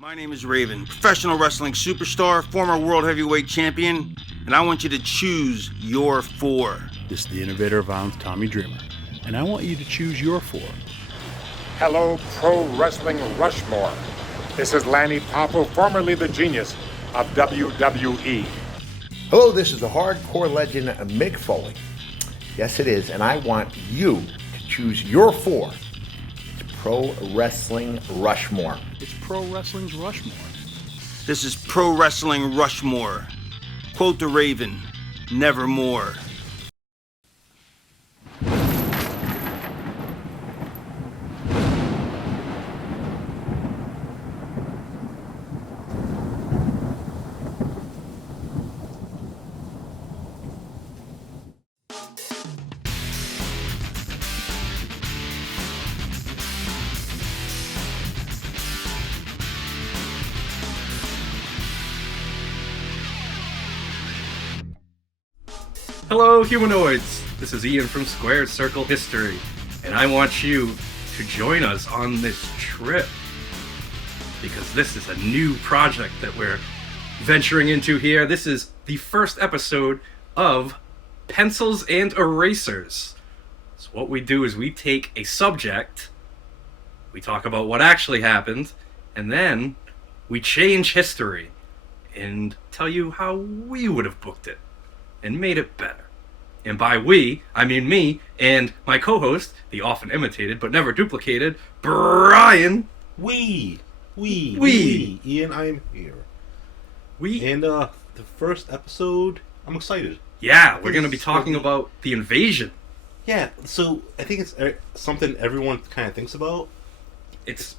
My name is Raven, professional wrestling superstar, former world heavyweight champion, and I want you to choose your four. This is the innovator of violence, Tommy Dreamer, and I want you to choose your four. Hello, Pro Wrestling Rushmore. This is Lanny Poffo, formerly the genius of WWE. Hello, this is the hardcore legend Mick Foley. Yes, it is, and I want you to choose your four. It's Pro Wrestling Rushmore. It's Pro Wrestling's Rushmore. This is Pro Wrestling Rushmore. Quote the Raven, nevermore. Hello, humanoids! This is Ian from Squared Circle History, and I want you to join us on this trip. Because this is a new project that we're venturing into here. This is the first episode of Pencils and Erasers. So what we do is we take a subject, we talk about what actually happened, and then we change history and tell you how we would have booked it and made it better. And by we, I mean me and my co-host, the often imitated but never duplicated, Brian. We. Ian, I'm here. And the first episode, I'm excited. Yeah, we're going to be talking about the Invasion. Yeah, so I think it's something everyone kind of thinks about. It's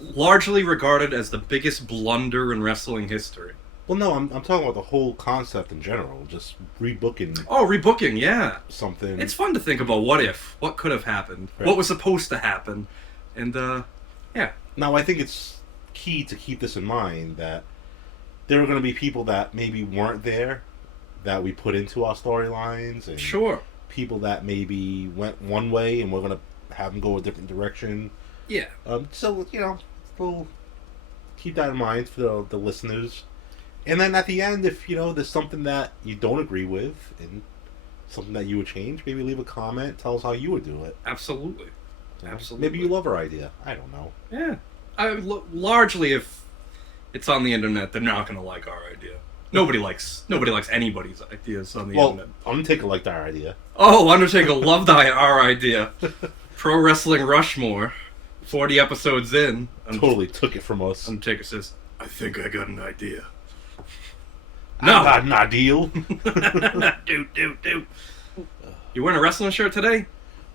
largely regarded as the biggest blunder in wrestling history. Well, no, I'm talking about the whole concept in general, just rebooking. Oh, rebooking, yeah. Something. It's fun to think about what could have happened, right. What was supposed to happen, and yeah. Now, I think it's key to keep this in mind that there are going to be people that maybe weren't there that we put into our storylines, and sure, people that maybe went one way and we're going to have them go a different direction. Yeah. So, we'll keep that in mind for the listeners. And then at the end, if, there's something that you don't agree with and something that you would change, maybe leave a comment, tell us how you would do it. Absolutely. Absolutely. Maybe you love our idea. I don't know. Yeah. Largely, if it's on the internet, they're not going to like our idea. Nobody likes anybody's ideas on the internet. Undertaker liked our idea. Oh, Undertaker loved our idea. Pro Wrestling Rushmore, 40 episodes in. Totally took it from us. Undertaker says, I think I got an idea. No, not an ideal. Dude. You wearing a wrestling shirt today?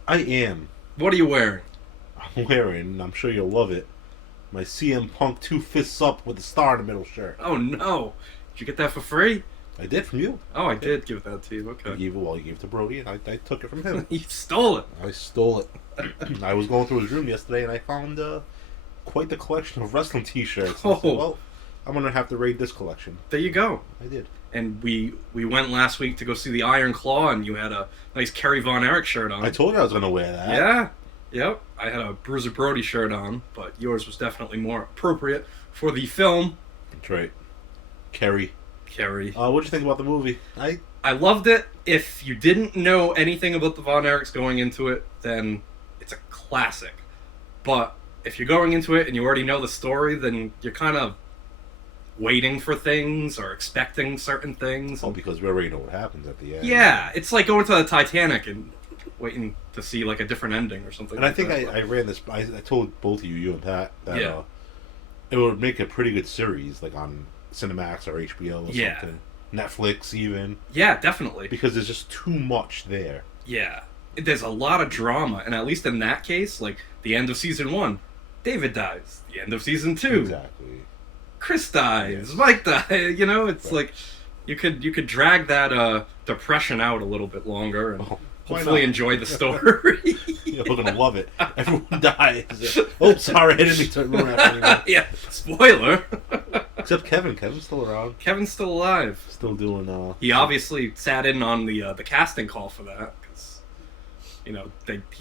I am. What are you wearing? I'm wearing, I'm sure you'll love it, my CM Punk 2 fists up with a star in the middle shirt. Oh no. Did you get that for free? I did from you. Oh, I did give that to you. Okay. You gave it to Brody, and I took it from him. You stole it. I stole it. I was going through his room yesterday, and I found quite the collection of wrestling T-shirts. Oh. I said, well, I'm going to have to raid this collection. There you go. I did. And we went last week to go see the Iron Claw, and you had a nice Kerry Von Erich shirt on. I told you I was going to wear that. Yeah. Yep. I had a Bruiser Brody shirt on, but yours was definitely more appropriate for the film. That's right. Kerry. What'd you think about the movie? I loved it. If you didn't know anything about the Von Erichs going into it, then it's a classic. But if you're going into it and you already know the story, then you're kind of waiting for things or expecting certain things. Oh, because we already know what happens at the end. Yeah, it's like going to the Titanic and waiting to see like a different ending or something. And I think I ran this. I told both of you and Pat that yeah. It would make a pretty good series, like on Cinemax or HBO or yeah. something. Netflix even. Yeah, definitely. Because there's just too much there. Yeah. There's a lot of drama, and at least in that case, like the end of season 1, David dies. The end of season 2. Exactly. Chris dies. Mike dies. It's right. Like you could drag that depression out a little bit longer and hopefully enjoy the story. We're gonna love it. Everyone dies. Oh, sorry, I didn't mean to ruin that. Yeah, spoiler. Except Kevin. Kevin's still around. Kevin's still alive. Still doing. He obviously sat in on the casting call for that because,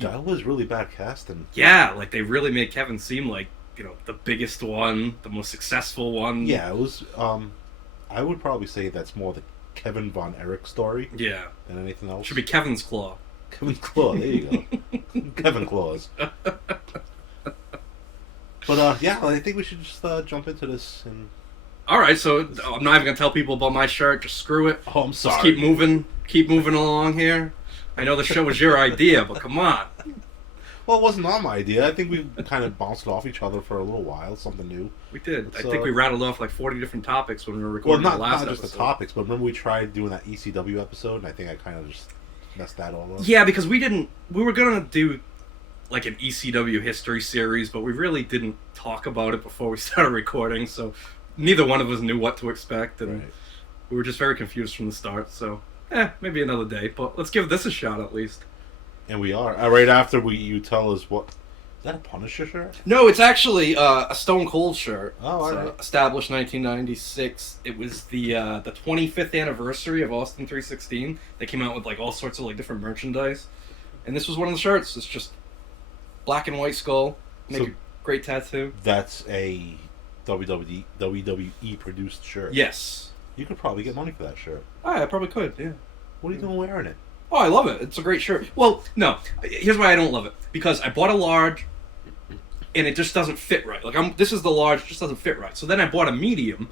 that was really bad casting. Yeah, like they really made Kevin seem like the biggest one, the most successful one. Yeah, it was. I would probably say that's more the Kevin Von Erich story. Yeah. Than anything else. Should be Kevin's Claw. Kevin's Claw. There you go. Kevin Claws. But yeah, I think we should just jump into this. And all right, so I'm not even gonna tell people about my shirt. Just screw it. oh, I'm sorry. Just keep moving along here. I know the show was your idea, but come on. Well, it wasn't on my idea. I think we kind of bounced off each other for a little while. Something new. We did. I So- think we rattled off like 40 different topics when we were Well, recording not the last just episode. the topics, but remember we tried doing that ECW episode, and I think I kind of just messed that all up. Yeah, because we were gonna do like an ECW history series, but we really didn't talk about it before we started recording, so neither one of us knew what to expect, and Right. we were just very confused from the start. So, maybe another day, but let's give this a shot at least. And we are right after you tell us what. Is that a Punisher shirt? No, it's actually a Stone Cold shirt. Oh, It's, alright. established 1996. It was the 25th anniversary of Austin 316. They came out with like all sorts of like different merchandise, and this was one of the shirts. It's just black and white skull. Make So- a great tattoo. That's a WWE produced shirt. Yes. You could probably get money for that shirt. Oh, I probably could. Yeah. What are you doing wearing it? Oh, I love it. It's a great shirt. Well, no. Here's why I don't love it. Because I bought a large, and it just doesn't fit right. Like, this is the large, just doesn't fit right. So then I bought a medium,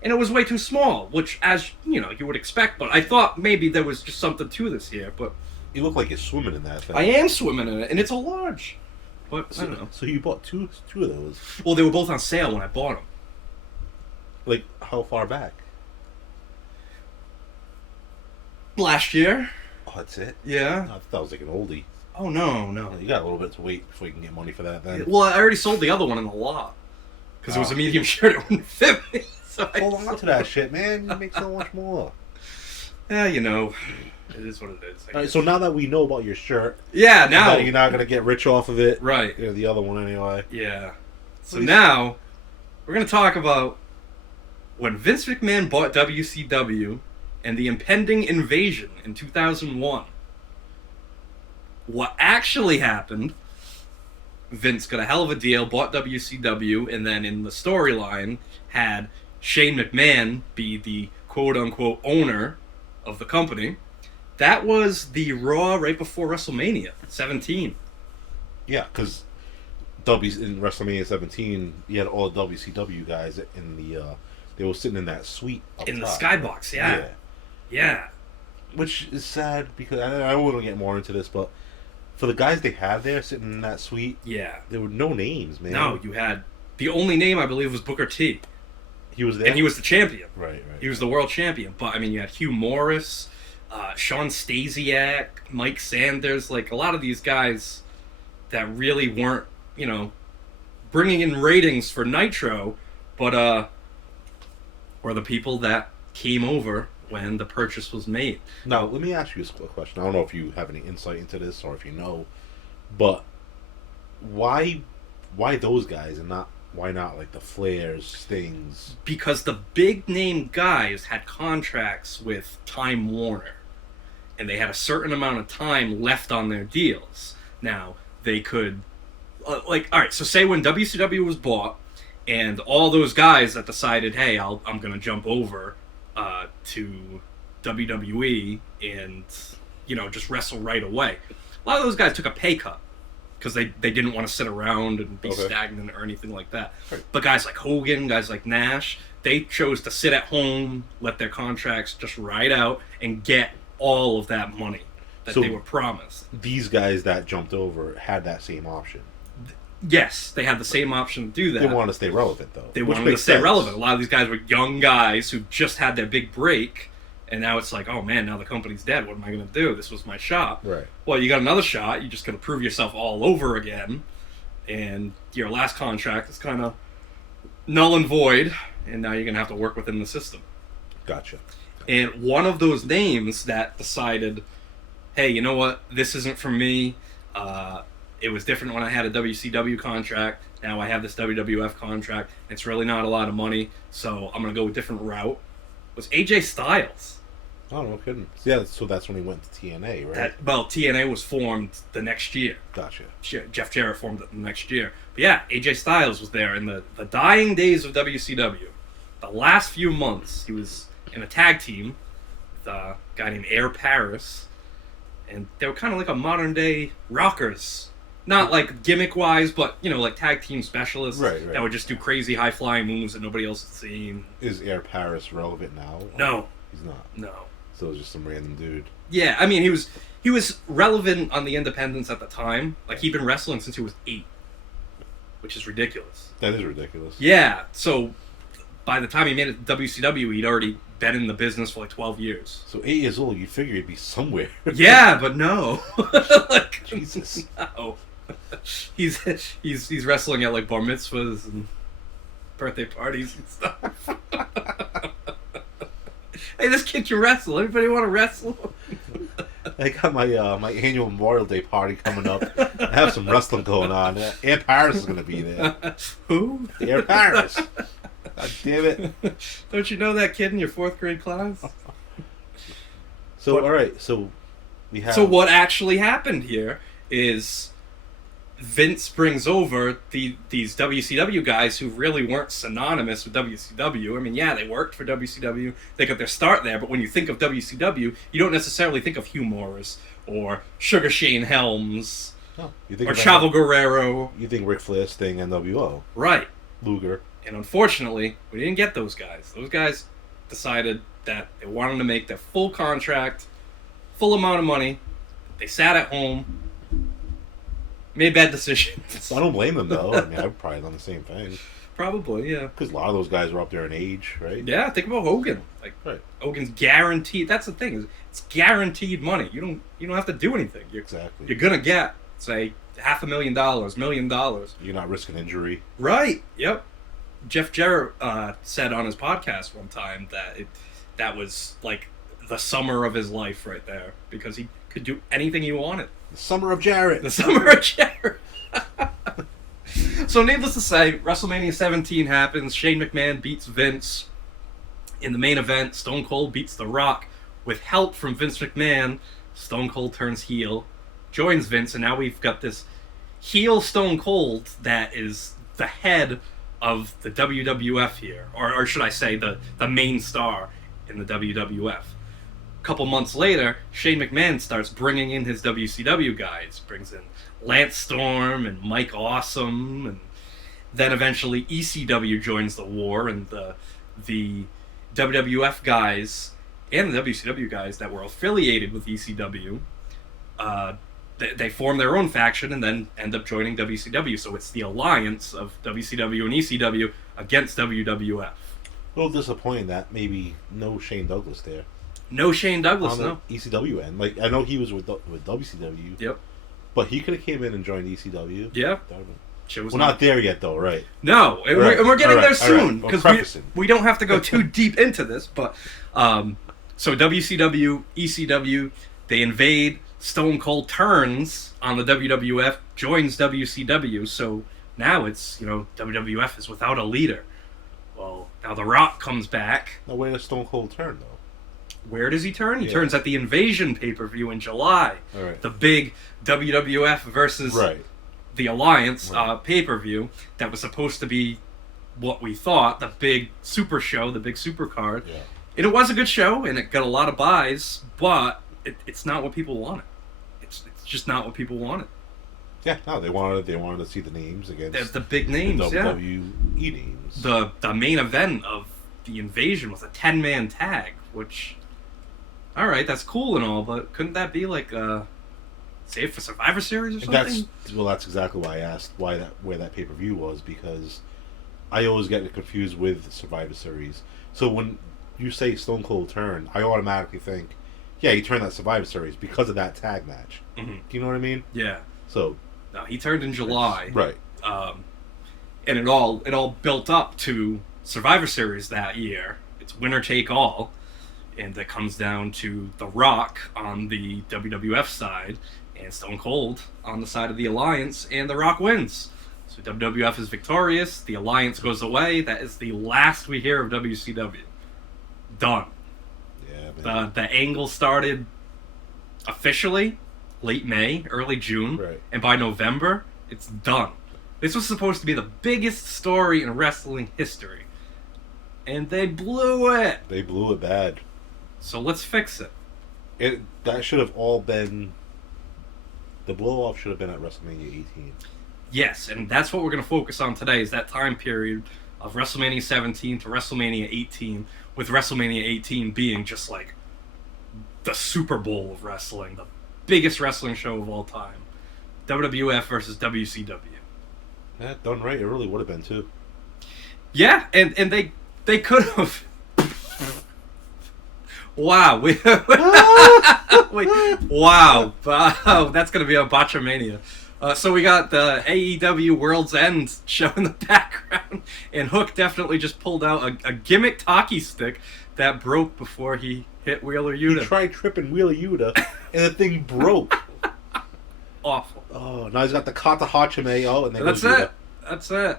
and it was way too small, which, as, you would expect. But I thought maybe there was just something to this here. But You look like you're swimming in that thing. I am swimming in it, and it's a large. But, I don't know. So you bought two of those. Well, they were both on sale when I bought them. Like, how far back? Last year. Oh, that's it? Yeah. I thought that was like an oldie. Oh, no. You got a little bit to wait before you can get money for that then. Well, I already sold the other one in the lot. Because it was a medium shirt, it wouldn't fit me. So I Hold on to that shit, man. You make so much more. Yeah, it is what it is. I All right, guess. so now that we know about your shirt, Yeah, now. you're not going to get rich off of it. Right. The other one anyway. Yeah. So What is- now, we're going to talk about when Vince McMahon bought WCW and the impending invasion in 2001. What actually happened, Vince got a hell of a deal, bought WCW, and then in the storyline had Shane McMahon be the quote-unquote owner of the company. That was the Raw right before WrestleMania 17. Yeah, because in WrestleMania 17, you had all the WCW guys in the. They were sitting in that suite up In the top. skybox, yeah. Yeah. Which is sad because I wouldn't get more into this, but for the guys they had there sitting in that suite, Yeah. there were no names, man. No, you had... The only name, I believe, was Booker T. He was there, And he was the champion. right. He was the world champion. But, I mean, you had Hugh Morris, Sean Stasiak, Mike Sanders, like, a lot of these guys that really weren't, bringing in ratings for Nitro, but, were the people that came over when the purchase was made. Now, let me ask you a question. I don't know if you have any insight into this or if you know, but why those guys and why not like the Flairs, Stings? Because the big name guys had contracts with Time Warner, and they had a certain amount of time left on their deals. Now they could, all right. So say when WCW was bought, and all those guys that decided, hey, I'm gonna jump over to WWE and just wrestle right away. A lot of those guys took a pay cut because they didn't want to sit around and be stagnant or anything like that. Right. But guys like Hogan, guys like Nash, they chose to sit at home, let their contracts just ride out, and get all of that money that So- they were promised. These guys that jumped over had that same option. Yes, they had the same option to do that. They wanted to stay relevant, though. They which wanted to makes stay sense. relevant. A lot of these guys were young guys who just had their big break, and now it's like, oh man, now the company's dead. What am I going to do? This was my shot. Right. Well, you got another shot. You just got to prove yourself all over again, and your last contract is kind of null and void, and now you're going to have to work within the system. Gotcha. And one of those names that decided, hey, you know what? This isn't for me. It was different when I had a WCW contract. Now I have this WWF contract. It's really not a lot of money, so I'm going to go a different route. Was AJ Styles. Oh, no kidding. Yeah, so that's when he went to TNA, right? TNA was formed the next year. Gotcha. Jeff Jarrett formed it the next year. But yeah, AJ Styles was there in the dying days of WCW. The last few months, he was in a tag team with a guy named Air Paris. And they were kind of like a modern-day Rockers. Not like gimmick-wise, but, like tag team specialists right. that would just do crazy high-flying moves that nobody else had seen. Is Air Paris relevant now? No. He's not. No. So it's just some random dude. Yeah, I mean, he was relevant on the independents at the time. Like, he'd been wrestling since he was 8. Which is ridiculous. That is ridiculous. Yeah, so by the time he made it to WCW, he'd already been in the business for like 12 years. So 8 years old, you'd figure he'd be somewhere. Yeah, but no. Like, Jesus. No. He's wrestling at like bar mitzvahs and birthday parties and stuff. Hey, this kid can wrestle. Anybody want to wrestle? I got my my annual Memorial Day party coming up. I have some wrestling going on. Air Paris is going to be there. Who? Air Paris. God damn it. Don't you know that kid in your 4th grade class? So, all right. So, we have... So what actually happened here is Vince brings over these WCW guys who really weren't synonymous with WCW. I mean, yeah, they worked for WCW. They got their start there, but when you think of WCW, you don't necessarily think of Hugh Morris or Sugar Shane Helms you think or Chavo Guerrero. You think Ric Flair, Sting, NWO. Right. Luger. And unfortunately, we didn't get those guys. Those guys decided that they wanted to make their full contract, full amount of money. They sat at home, made bad decisions. I don't blame them, though. I mean, I've probably done the same thing. Probably, yeah. Because a lot of those guys are up there in age, right? Yeah, think about Hogan. Like, right. Hogan's guaranteed. That's the thing. Is it's guaranteed money. You don't have to do anything. Exactly. You're gonna get, say, $500,000, $1 million. You're not risking injury. Right. Yep. Jeff Jarrett said on his podcast one time that that was like the summer of his life right there because he could do anything he wanted. The summer of Jarrett. The summer of Jarrett. So needless to say, WrestleMania 17 happens. Shane McMahon beats Vince in the main event. Stone Cold beats The Rock. With help from Vince McMahon, Stone Cold turns heel, joins Vince, and now we've got this heel Stone Cold that is the head of the WWF here. Or should I say the main star in the WWF. A couple months later, Shane McMahon starts bringing in his WCW guys. Brings in Lance Storm and Mike Awesome, and then eventually ECW joins the war, and the WWF guys and the WCW guys that were affiliated with ECW, they form their own faction and then end up joining WCW. So it's the alliance of WCW and ECW against WWF. A little disappointing that maybe no Shane Douglas there. No Shane Douglas, on the no. ECW end. Like, I know he was with WCW. Yep. But he could have came in and joined ECW. Yeah. We're not there yet, though, right? No, and right. we're getting there soon Well, because we don't have to go too deep into this. But so WCW, ECW, they invade. Stone Cold turns on the WWF, joins WCW. So now it's WWF is without a leader. Well, now The Rock comes back. Now where does Stone Cold turn, though? Where does he turn? He turns at the Invasion pay-per-view in July. All right. The big WWF versus the Alliance pay-per-view that was supposed to be what we thought, the big super show, the big super card. Yeah. And it was a good show, and it got a lot of buys, but it's not what people wanted. It's just not what people wanted. Yeah, no, they wanted to see the names against There's the big names, the WWE names. The main event of the Invasion was a 10-man tag, which... All right, that's cool and all, but couldn't that be like save for Survivor Series or something? That's exactly why I asked where that pay-per-view was, because I always get confused with Survivor Series. So when you say Stone Cold turn, I automatically think, yeah, he turned that Survivor Series because of that tag match. Mm-hmm. Do you know what I mean? Yeah. So no, he turned in July, right? And it all built up to Survivor Series that year. It's winner take all. And that comes down to The Rock on the WWF side and Stone Cold on the side of the Alliance, and The Rock wins. So WWF is victorious, the Alliance goes away. That is the last we hear of WCW. Done. Yeah, man. The angle started officially late May, early June, Right. and by November, it's done. This was supposed to be the biggest story in wrestling history, and they blew it. They blew it bad. So let's fix it. That should have all been... The blow-off should have been at WrestleMania 18. Yes, and that's what we're going to focus on today, is that time period of WrestleMania 17 to WrestleMania 18, with WrestleMania 18 being just like the Super Bowl of wrestling, the biggest wrestling show of all time. WWF versus WCW. Yeah, done right, it really would have been, too. Yeah, and they could have... Wow. Wait, wow. Wow, that's going to be on Botchamania. So we got the AEW World's End show in the background, and Hook definitely just pulled out a gimmick talkie stick that broke before he hit Wheeler Yuta. He tried tripping Wheeler Yuta, and the thing broke. Awful. Oh, now he's got the Kata Hachime. Oh, and then That's it. That's it.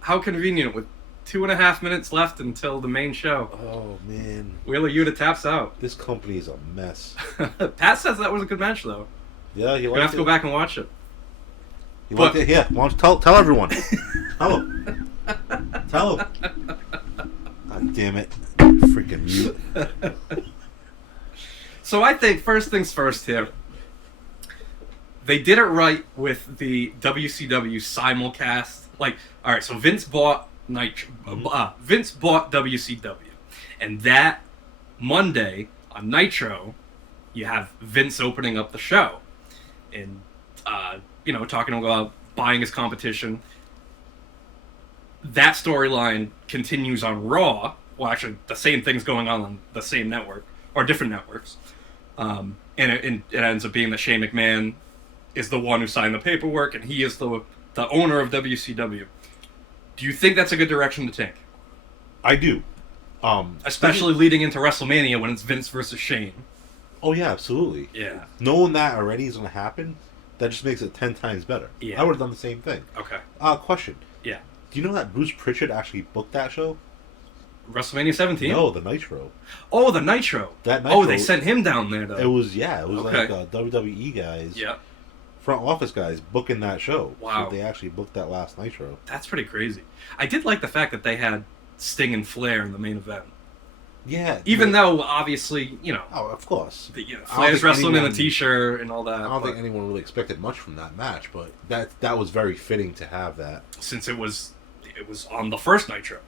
How convenient, with 2.5 minutes left until the main show. Oh, man. Wheeler Yuta taps out. This company is a mess. Pat says that was a good match, though. Yeah, you We're going to have to go back and watch it. You liked it? Yeah, why don't you tell everyone. Tell them. Tell them. God damn it. Freaking mute. So I think, first things first here, they did it right with the WCW simulcast. Like, all right, so Vince bought WCW, and that Monday on Nitro, you have Vince opening up the show, and talking about buying his competition. That storyline continues on Raw. Well, actually, the same thing's going on the same network or different networks, and it ends up being that Shane McMahon is the one who signed the paperwork, and he is the owner of WCW. Do you think that's a good direction to take? I do. Especially leading into WrestleMania when it's Vince versus Shane. Oh, yeah, absolutely. Yeah. Knowing that already is going to happen, that just makes it 10 times better. Yeah. I would have done the same thing. Okay. Question. Yeah. Do you know that Bruce Pritchard actually booked that show? WrestleMania 17? No, the Nitro. Oh, the Nitro. That Nitro. Oh, they sent him down there, though. It was Okay. like WWE guys. Yeah. Front office guys booking that show. Wow. So they actually booked that last Nitro. That's pretty crazy. I did like the fact that they had Sting and Flair in the main event. Yeah. Even though, obviously, Oh, of course. Flair's wrestling in a t-shirt and all that. I don't think anyone really expected much from that match, but that was very fitting to have that. Since it was on the first Nitro.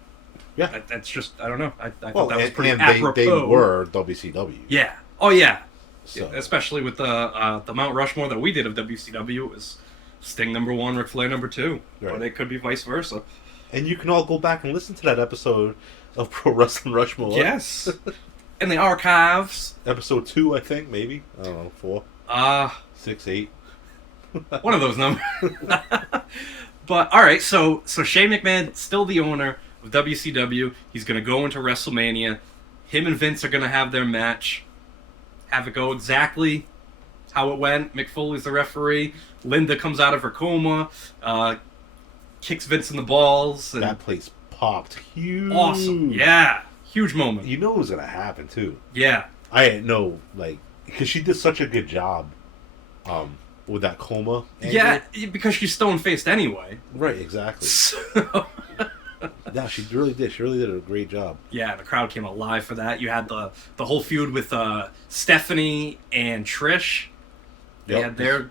Yeah. That's just, I don't know. I thought Well, that was pretty and apropos. they were WCW. Yeah. Oh, yeah. So. Especially with the Mount Rushmore that we did of WCW, it was Sting #1, Ric Flair #2. Right. Or they could be vice versa. And you can all go back and listen to that episode of Pro Wrestling Rushmore. Yes. In the archives. Episode 2, I think, maybe. I don't know, 4. 6, 8. One of those numbers. But, alright, so Shane McMahon, still the owner of WCW. He's going to go into WrestleMania. Him and Vince are going to have their match. Have it go exactly how it went. Mick Foley's the referee. Linda comes out of her coma. Kicks Vince in the balls. And That place popped huge. awesome. Yeah. Huge moment. You know it was going to happen, too. Yeah. I didn't know, because she did such a good job with that coma. angle. Yeah, because she's stone-faced anyway. Right, exactly. So... Yeah, she really did. She really did a great job. Yeah, the crowd came alive for that. You had the whole feud with Stephanie and Trish. They had their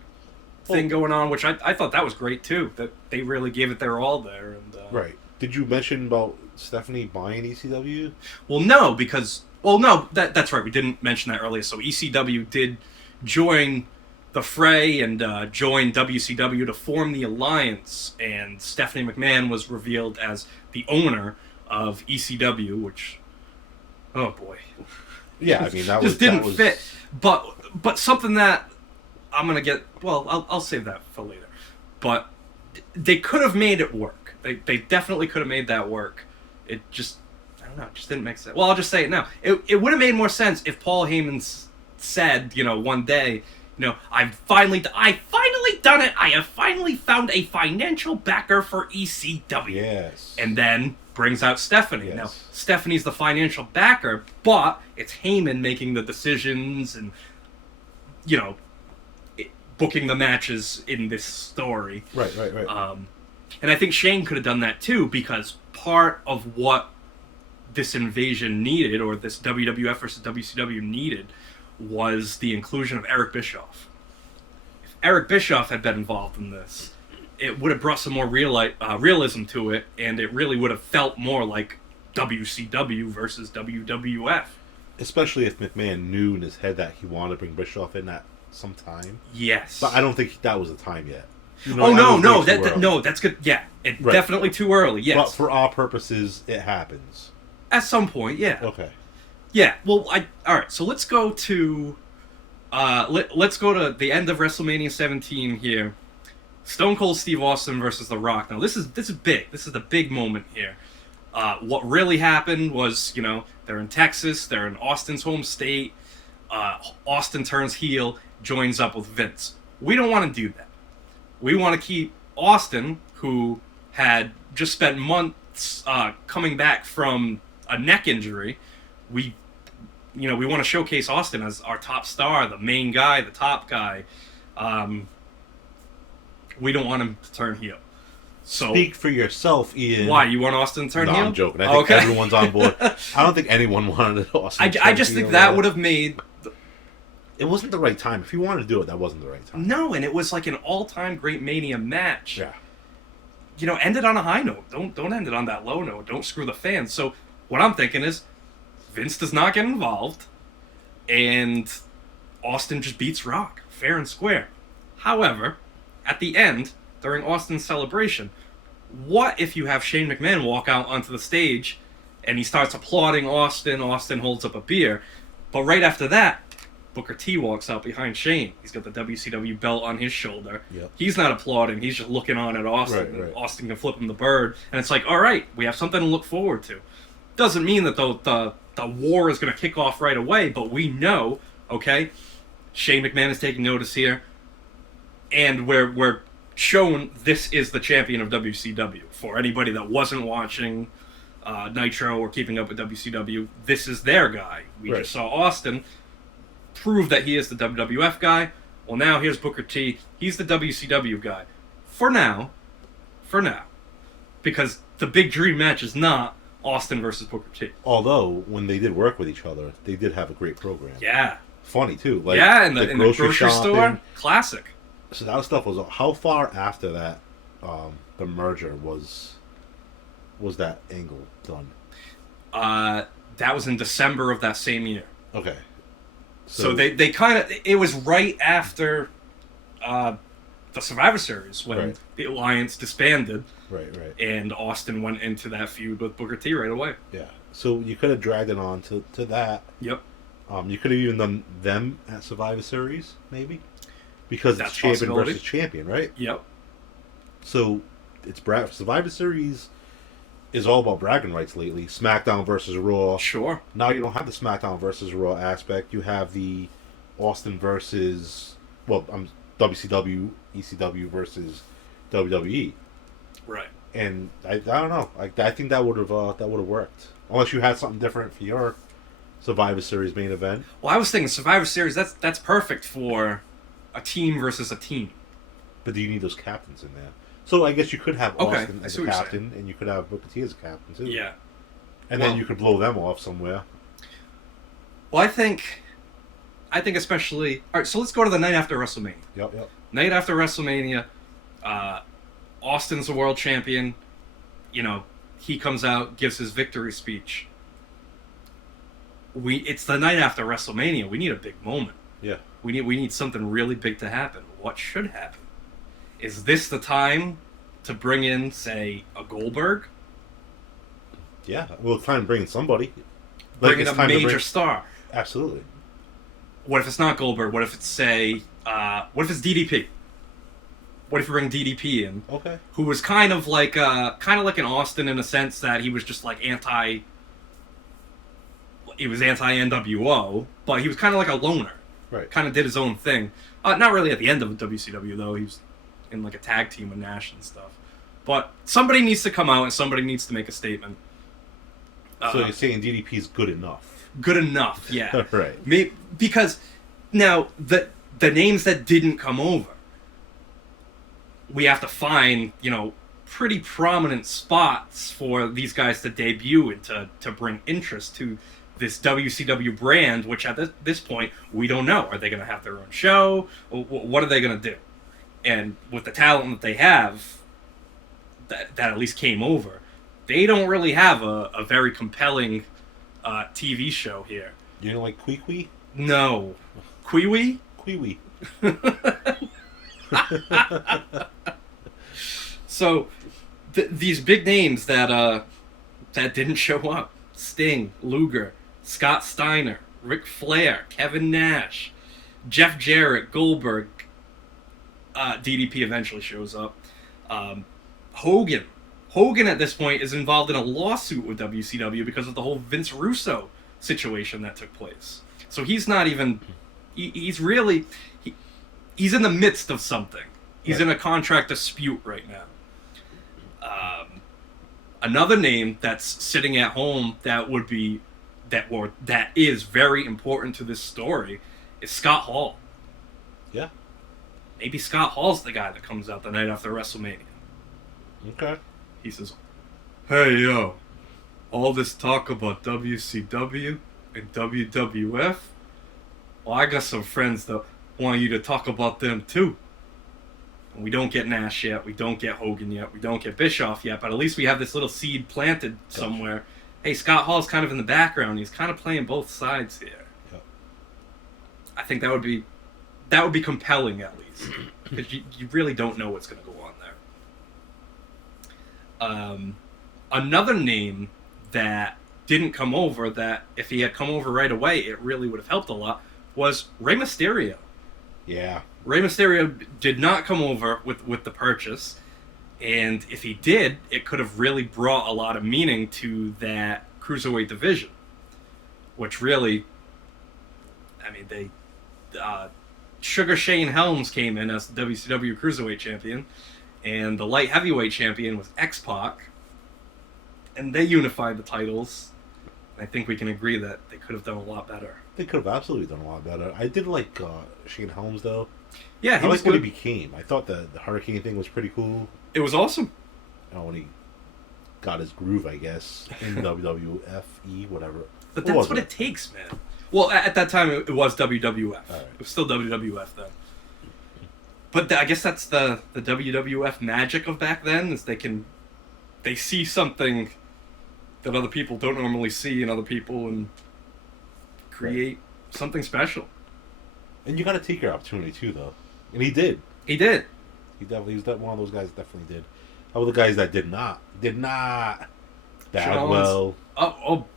thing going on, which I thought that was great too. That they really gave it their all there. And Right. Did you mention about Stephanie buying ECW? Well, no, that's right. We didn't mention that earlier. So ECW did join the fray and join WCW to form the alliance, and Stephanie McMahon was revealed as the owner of ECW, which, oh boy, Yeah, I mean that just didn't fit. But something that I'm gonna get. Well, I'll save that for later. But they could have made it work. They definitely could have made that work. It just, I don't know, it just didn't make sense. Well, I'll just say it now. It would have made more sense if Paul Heyman said, one day, I've finally done it. I have finally found a financial backer for ECW. Yes. And then brings out Stephanie. Yes. Now, Stephanie's the financial backer, but it's Heyman making the decisions and, you know, booking the matches in this story. Right. And I think Shane could have done that too, because part of what this invasion needed, or this WWF versus WCW needed, was the inclusion of Eric Bischoff. If Eric Bischoff had been involved in this, it would have brought some more realism to it, and it really would have felt more like WCW versus WWF. Especially if McMahon knew in his head that he wanted to bring Bischoff in at some time. Yes. But I don't think that was the time yet. You know, That's good. Yeah, definitely too early. Yes. But for our purposes, it happens. At some point, yeah. Okay. Yeah. Well, all right. So let's go to let's go to the end of WrestleMania 17 here. Stone Cold Steve Austin versus The Rock. Now this is big. This is the big moment here. What really happened was, you know, they're in Texas. They're in Austin's home state. Austin turns heel, joins up with Vince. We don't want to do that. We want to keep Austin, who had just spent months coming back from a neck injury. We want to showcase Austin as our top star, the main guy, the top guy. We don't want him to turn heel. So speak for yourself, Ian. Why, you want Austin to turn heel? No, I'm joking. I think everyone's on board. I don't think anyone wanted Austin to turn I just think that would have made... It wasn't the right time. If you wanted to do it, that wasn't the right time. No, and it was like an all-time great Mania match. Yeah. You know, end it on a high note. Don't end it on that low note. Don't screw the fans. So what I'm thinking is Vince does not get involved, and Austin just beats Rock, fair and square. However, at the end, during Austin's celebration, what if you have Shane McMahon walk out onto the stage and he starts applauding Austin, Austin holds up a beer, but right after that, Booker T walks out behind Shane. He's got the WCW belt on his shoulder. Yep. He's not applauding, he's just looking on at Austin. Right. Austin can flip him the bird, and it's like, all right, we have something to look forward to. Doesn't mean that the war is going to kick off right away, but we know, okay, Shane McMahon is taking notice here, and we're shown this is the champion of WCW. For anybody that wasn't watching Nitro or keeping up with WCW, this is their guy. We just saw Austin prove that he is the WWF guy. Well, now here's Booker T. He's the WCW guy. For now. Because the big dream match is not Austin versus Booker T. Although, when they did work with each other, they did have a great program. Yeah. Funny, too. Like, yeah, in the grocery store. Classic. So that stuff was... How far after that, the merger, was that angle done? That was in December of that same year. Okay. So they kind of... It was right after the Survivor Series when the Alliance disbanded. Right. And Austin went into that feud with Booker T right away. Yeah. So you could have dragged it on to that. Yep. You could have even done them at Survivor Series, maybe. Because it's champion versus champion, right? Yep. So it's Survivor Series is all about bragging rights lately. SmackDown versus Raw. Sure. Now you don't have the SmackDown versus Raw aspect. You have the Austin versus WCW, ECW versus WWE. Right. And I don't know. I think that would have worked. Unless you had something different for your Survivor Series main event. Well, I was thinking Survivor Series. That's perfect for a team versus a team. But do you need those captains in there? So I guess you could have Austin as a captain, and you could have Booker T as a captain too. Yeah. And then you could blow them off somewhere. Well, I think especially... All right, so let's go to the night after WrestleMania. Yep. Night after WrestleMania, Austin's the world champion. You know, he comes out, gives his victory speech. It's the night after WrestleMania. We need a big moment. Yeah. We need something really big to happen. What should happen? Is this the time to bring in, say, a Goldberg? Yeah, we'll try and bring in somebody. Bring in a major star. Absolutely. What if it's not Goldberg? What if it's, say, what if it's DDP? What if you bring DDP in? Okay. Who was kind of like an Austin in a sense that he was just like anti-NWO, but he was kind of like a loner. Right. Kind of did his own thing. Not really at the end of WCW, though. He was in like a tag team with Nash and stuff. But somebody needs to come out and somebody needs to make a statement. So you're saying DDP is good enough? Good enough, yeah. Right. Because now the names that didn't come over, we have to find, pretty prominent spots for these guys to debut and to bring interest to this WCW brand, which at this point, we don't know. Are they going to have their own show? What are they going to do? And with the talent that they have, that at least came over, they don't really have a very compelling TV show here. You don't like Kwee? No. Kwee? Kwee. So, these big names that didn't show up: Sting, Luger, Scott Steiner, Ric Flair, Kevin Nash, Jeff Jarrett, Goldberg. DDP eventually shows up. Hogan at this point is involved in a lawsuit with WCW because of the whole Vince Russo situation that took place. So he's not even. He's really. He's in the midst of something. He's in a contract dispute right now. Another name that's sitting at home that is very important to this story is Scott Hall. Yeah. Maybe Scott Hall's the guy that comes out the night after WrestleMania. Okay. He says, "Hey, yo, all this talk about WCW and WWF, well, I got some friends that want you to talk about them too. And we don't get Nash yet, we don't get Hogan yet, we don't get Bischoff yet, but at least we have this little seed planted somewhere. Hey, Scott Hall's kind of in the background. He's kind of playing both sides here." Yep. I think that would be compelling, at least, because you really don't know what's going to go on there. Another name that didn't come over, that if he had come over right away, it really would have helped a lot, was Rey Mysterio. Yeah. Rey Mysterio did not come over with the purchase, and if he did, it could have really brought a lot of meaning to that cruiserweight division, which really, Sugar Shane Helms came in as the WCW Cruiserweight Champion, and the Light Heavyweight Champion was X-Pac, and they unified the titles. I think we can agree that they could have done a lot better. They could have absolutely done a lot better. I did like Shane Helms, though. Yeah, I like what he became. I thought the Hurricane thing was pretty cool. It was awesome. When he got his groove, I guess, in WWF, whatever. But that's what it takes, man. Well, at that time, it was WWF. Right. It was still WWF then. But I guess that's the WWF magic of back then, is they see something that other people don't normally see in other people and create something special. And you got to take your opportunity too, though. And he did. He did. He was one of those guys that definitely did. How were the guys that did not? Bagwell. Well,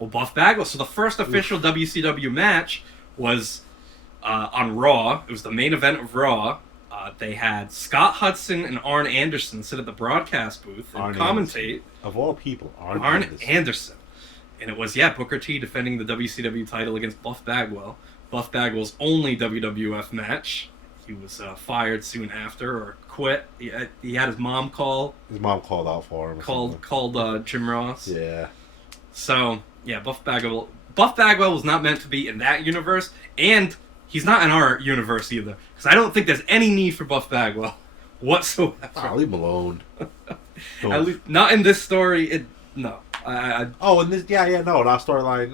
Buff Bagwell. So the first official WCW match was on Raw. It was the main event of Raw. They had Scott Hudson and Arn Anderson sit at the broadcast booth and commentate. Anderson. Of all people, Arn Anderson. And it was, Booker T defending the WCW title against Buff Bagwell. Buff Bagwell's only WWF match. He was fired soon after, or quit. He had his mom call. His mom called out for him. Called Jim Ross. Yeah. So, Buff Bagwell was not meant to be in that universe, and he's not in our universe either. Because I don't think there's any need for Buff Bagwell whatsoever. Leave him alone. At least not in this story. No. In this, no, in our storyline,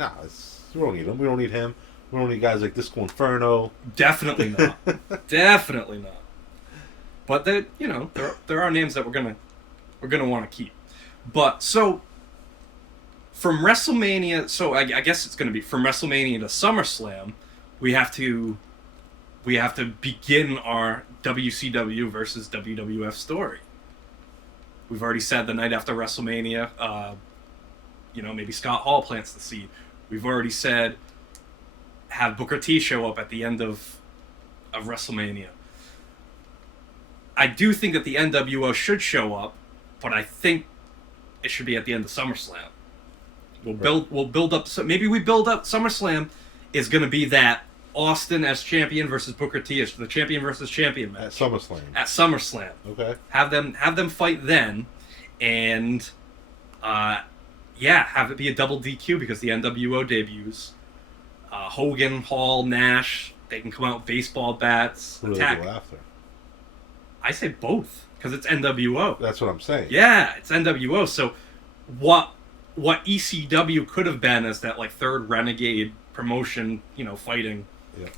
we don't need him. We don't need him. We don't need guys like Disco Inferno. Definitely not. Definitely not. But there are names that we're gonna want to keep. But so from WrestleMania, so I guess it's gonna be from WrestleMania to SummerSlam, we have to begin our WCW versus WWF story. We've already said the night after WrestleMania, maybe Scott Hall plants the seed. We've already said have Booker T show up at the end of WrestleMania. I do think that the NWO should show up, but I think it should be at the end of SummerSlam. We'll build up. So maybe we build up. SummerSlam is going to be that Austin as champion versus Booker T as the champion versus champion match At SummerSlam. At SummerSlam. Okay. Have them fight then, and have it be a double DQ because the NWO debuts. Hogan, Hall, Nash, they can come out with baseball bats, What do attack. they go after? I say both because it's NWO. That's what I'm saying. Yeah, it's NWO. So what ECW could have been as that like third renegade promotion, fighting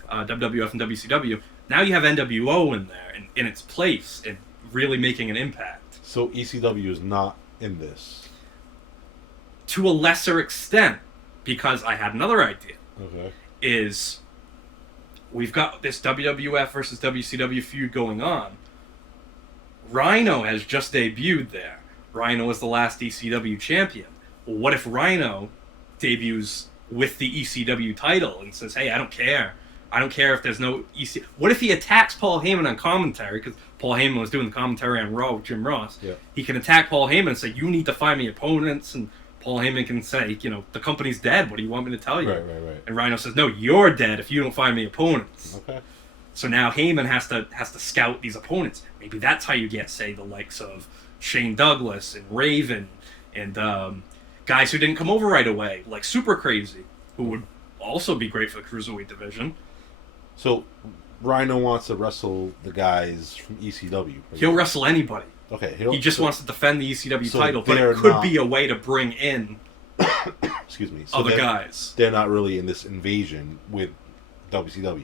WWF and WCW. Now you have NWO in there in its place and really making an impact. So ECW is not in this. To a lesser extent, because I had another idea. Okay. Is we've got this WWF versus WCW feud going on. Rhino has just debuted there. Rhino was the last ECW champion. Well, what if Rhino debuts with the ECW title and says, hey, I don't care. I don't care if there's no EC... What if he attacks Paul Heyman on commentary? Because Paul Heyman was doing the commentary on Raw with Jim Ross. Yeah. He can attack Paul Heyman and say, you need to find me opponents. And Paul Heyman can say, the company's dead. What do you want me to tell you? Right. And Rhino says, no, you're dead if you don't find me opponents. Okay. So now Heyman has to scout these opponents. Maybe that's how you get, say, the likes of Shane Douglas and Raven and guys who didn't come over right away, like Super Crazy, who would also be great for the Cruiserweight division. So Rhino wants to wrestle the guys from ECW. He'll wrestle anybody. Okay. He just wants to defend the ECW so title, but it could be a way to bring in excuse me. So other guys. They're not really in this invasion with WCW.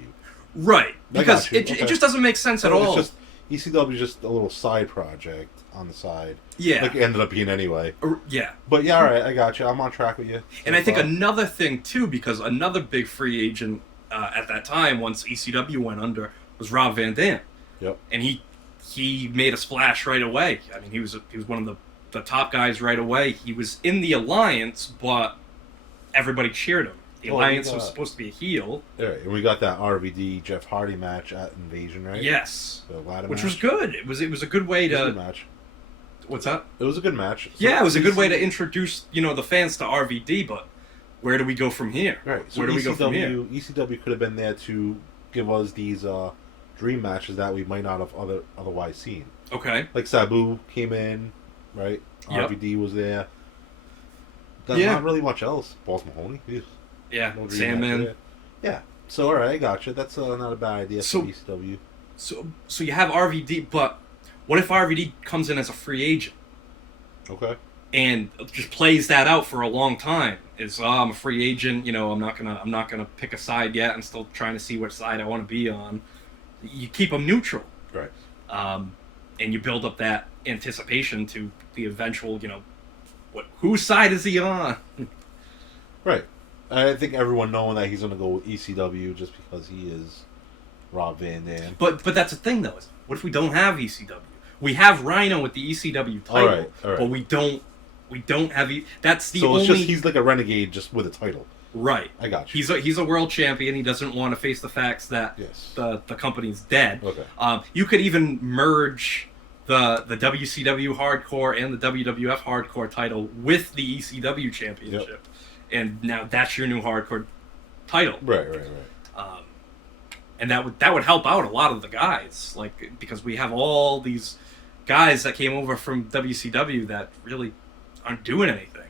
Right. Because it Okay. just doesn't make sense at all. It's just, ECW is just a little side project on the side. Yeah. Like it ended up being anyway. Yeah. But yeah, all right, I got you. I'm on track with you. And I think another thing, too, because another big free agent at that time, once ECW went under, was Rob Van Dam. Yep. And he made a splash right away. I mean, he was one of the top guys right away. He was in the Alliance, but everybody cheered him. The Alliance was supposed to be a heel. All right, and we got that RVD Jeff Hardy match at Invasion, right? Yes. The ladder Which match. was good. It was a good way It was a to... good match. What's that? It was a good match. So Yeah, it was a good way to introduce, the fans to RVD, but where do we go from here? Right. So where do we go from here? ECW could have been there to give us these dream matches that we might not have otherwise seen. Okay. Like Sabu came in, right? Yep. RVD was there. Yeah. Not really much else. Balls Mahoney. Ew. Yeah, No dream Sandman. match there. Yeah. So, all right, I got you. That's not a bad idea for ECW. So you have RVD, but what if RVD comes in as a free agent Okay. and just plays that out for a long time? I'm a free agent, I'm not gonna pick a side yet. I'm still trying to see which side I want to be on. You keep them neutral, Right. and you build up that anticipation to the eventual, whose side is he on? Right. I think everyone knowing that he's going to go with ECW just because he is Rob Van Dam. But that's the thing though. Is what if we don't have ECW? We have Rhino with the ECW title, All right. but we don't have. That's the So only. it's just he's like a renegade just with a title. Right. I got you. He's a world champion. He doesn't want to face the facts that Yes. the company's dead. Okay. You could even merge the WCW Hardcore and the WWF Hardcore title with the ECW Championship, and now that's your new Hardcore title. Right. And that would help out a lot of the guys, like because we have all these guys that came over from WCW that really aren't doing anything.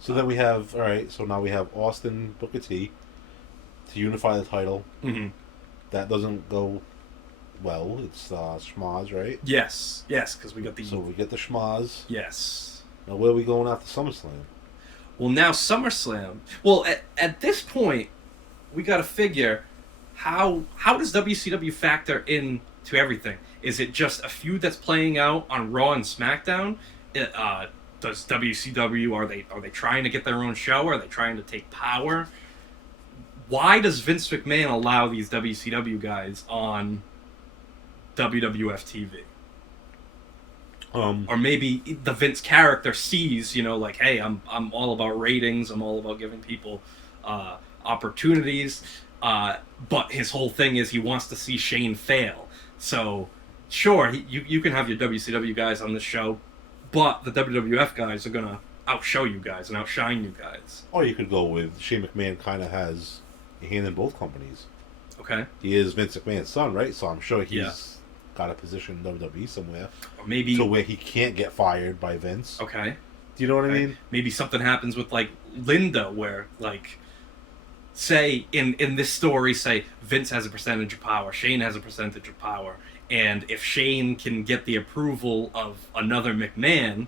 So then we have, all right, so now we have Austin Booker T to unify the title. Mm-hmm. That doesn't go well. It's Schmaz, right? Yes, because we got the... So we get the Schmaz. Yes. Now where are we going after SummerSlam? Well, now SummerSlam... Well, at this point, we got to figure how does WCW factor into everything? Is it just a feud that's playing out on Raw and SmackDown? Does WCW, are they trying to get their own show? Are they trying to take power? Why does Vince McMahon allow these WCW guys on WWF TV? Or maybe the Vince character sees, like, hey, I'm all about ratings. I'm all about giving people opportunities. But his whole thing is he wants to see Shane fail. So, sure, you can have your WCW guys on this show, but the WWF guys are going to outshow you guys and outshine you guys. Or you could go with Shane McMahon kind of has in both companies. Okay. He is Vince McMahon's son, right? So I'm sure he's Yeah. got a position in WWE somewhere. Or maybe to where he can't get fired by Vince. Okay. Do you know what I mean? Maybe something happens with like Linda, where like, say in this story, say Vince has a percentage of power, Shane has a percentage of power, and if Shane can get the approval of another McMahon,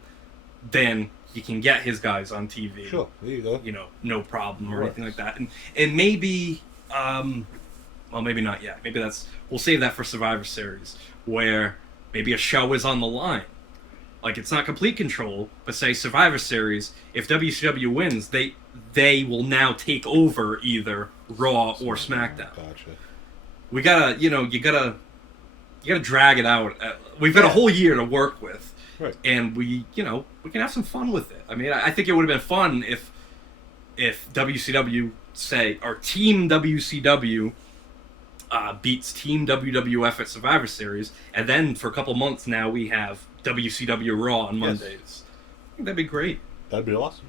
then he can get his guys on TV. Sure, there you go. You know, no problem or Right. anything like that. And maybe, well, maybe not yet. Maybe we'll save that for Survivor Series, where maybe a show is on the line. Like, it's not complete control, but say Survivor Series, if WCW wins, they will now take over either Raw or SmackDown. Gotcha. We gotta, you gotta drag it out. We've got a whole year to work with. Right. And we can have some fun with it. I mean, I think it would have been fun if WCW, say, or Team WCW beats Team WWF at Survivor Series, and then for a couple months now we have WCW Raw on Mondays. I think that'd be great. That'd be awesome.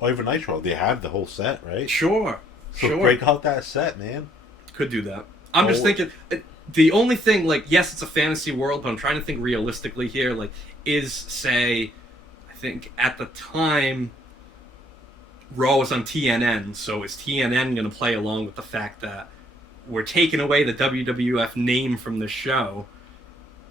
Or even Nitro. They have the whole set, right? Sure. So break out that set, man. Could do that. I'm just thinking, the only thing, like, yes, it's a fantasy world, but I'm trying to think realistically here, like, is, say, I think at the time, Raw was on TNN, so is TNN going to play along with the fact that we're taking away the WWF name from the show,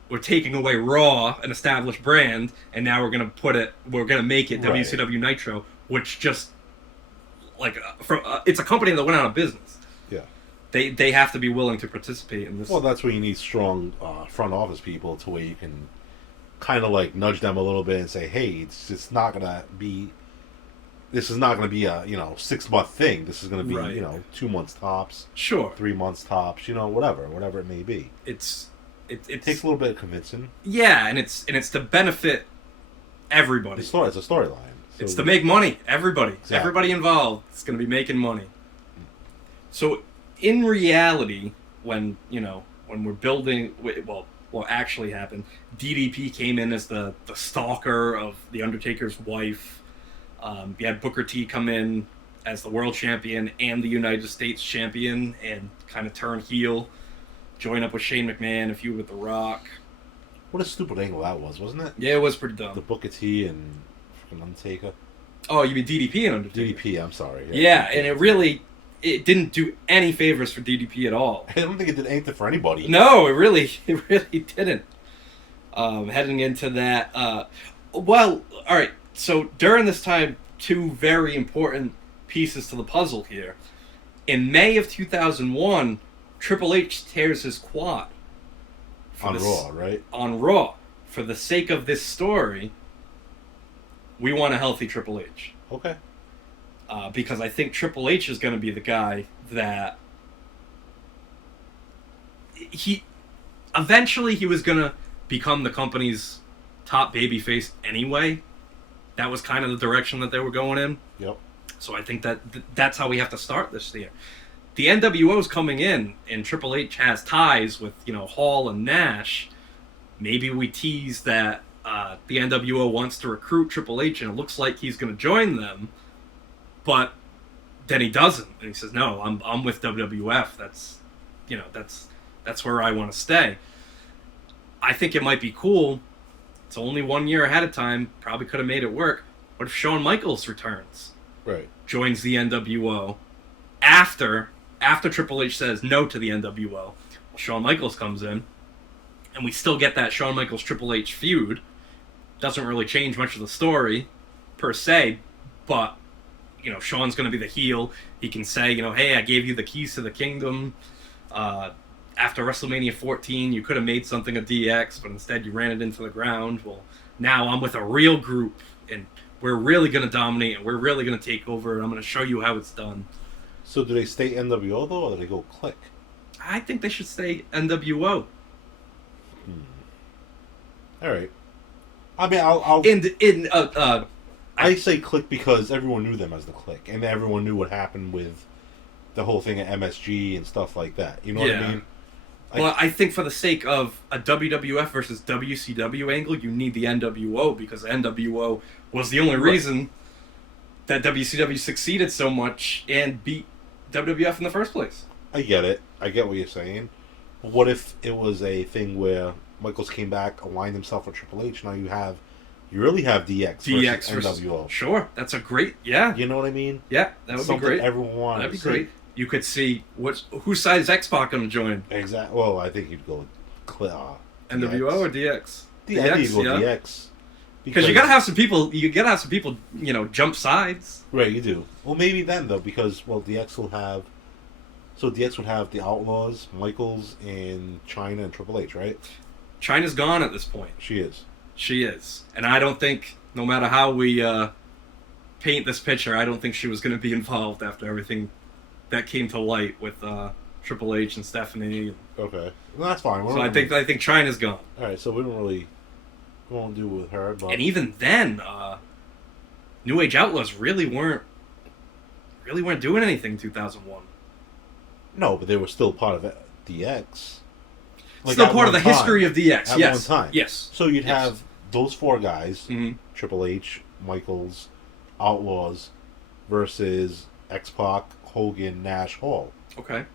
we're taking away Raw, an established brand, and now we're going to make it WCW Nitro, which just, like, it's a company that went out of business. Yeah. They have to be willing to participate in this. Well, that's where you need strong front office people to where you can kind of like nudge them a little bit and say, hey, it's not going to be... This is not going to be a 6-month thing. This is going to be 2 months tops. Sure. 3 months tops. Whatever it may be. It takes a little bit of convincing. Yeah, and it's to benefit everybody. It's a storyline. So it's to make money. Everybody, Exactly. everybody involved is going to be making money. So, in reality, when we're building, what actually happened, DDP came in as the stalker of the Undertaker's wife. You had Booker T come in as the world champion and the United States champion and kind of turn heel, join up with Shane McMahon, a feud with The Rock. What a stupid angle that was, wasn't it? Yeah, it was pretty dumb. The Booker T and freaking Undertaker. Oh, you mean DDP and Undertaker? DDP, I'm sorry. Yeah, and it didn't do any favors for DDP at all. I don't think it did anything for anybody. No, it really didn't. Heading into that, well, all right. So during this time, two very important pieces to the puzzle here. In May of 2001, Triple H tears his quad. On Raw, right? On Raw. For the sake of this story, we want a healthy Triple H. Okay. Because I think Triple H is going to be the guy that eventually he was going to become the company's top babyface anyway. That was kind of the direction that they were going in. Yep. So I think that's how we have to start this year. The NWO's coming in, and Triple H has ties with Hall and Nash. Maybe we tease that the NWO wants to recruit Triple H, and it looks like he's going to join them, but then he doesn't, and he says, "No, I'm with WWF. That's where I want to stay." I think it might be cool. It's only 1 year ahead of time. Probably could have made it work. What if Shawn Michaels returns? Right. Joins the NWO after Triple H says no to the NWO. Well, Shawn Michaels comes in, and we still get that Shawn Michaels Triple H feud. Doesn't really change much of the story per se, but Shawn's going to be the heel. He can say, hey, I gave you the keys to the kingdom. After WrestleMania 14, you could have made something of DX, but instead you ran it into the ground. Well, now I'm with a real group, and we're really going to dominate, and we're really going to take over, and I'm going to show you how it's done. So do they stay NWO, though, or do they go Click? I think they should stay NWO. All right. I mean, I say Click because everyone knew them as the Click, and everyone knew what happened with the whole thing at MSG and stuff like that. You know what I mean? Well, I think for the sake of a WWF versus WCW angle, you need the NWO, because the NWO was the only reason that WCW succeeded so much and beat WWF in the first place. I get it. I get what you're saying. But what if it was a thing where Michaels came back, aligned himself with Triple H? Now you really have DX versus NWO. Sure, that's a great. Yeah, You know what I mean? yeah, that would Something be great. everyone wanted That'd be to see. great. You could see whose side is X-Pac going to join? Exactly. Well, I think you'd go with NWO or DX? I think you'd go DX. Because you gotta have some people. You gotta have some people. Jump sides. Right, you do. Well, maybe then though, because DX will have. So DX would have the Outlaws, Michaels, and China and Triple H, right? China's gone at this point. She is. She is, and I don't think, no matter how we paint this picture, I don't think she was going to be involved after everything that came to light with Triple H and Stephanie. Okay, well, that's fine. So I think China's gone. All right, so we won't do with her. But And even then, New Age Outlaws really weren't doing anything in 2001. no, but they were still part of DX. Still at part of one the time. history of DX. At Yes. one time. Yes. So you'd Yes. have those four guys, Mhm. Triple H, Michaels, Outlaws, versus X-Pac, Hogan, Nash, Hall. Okay.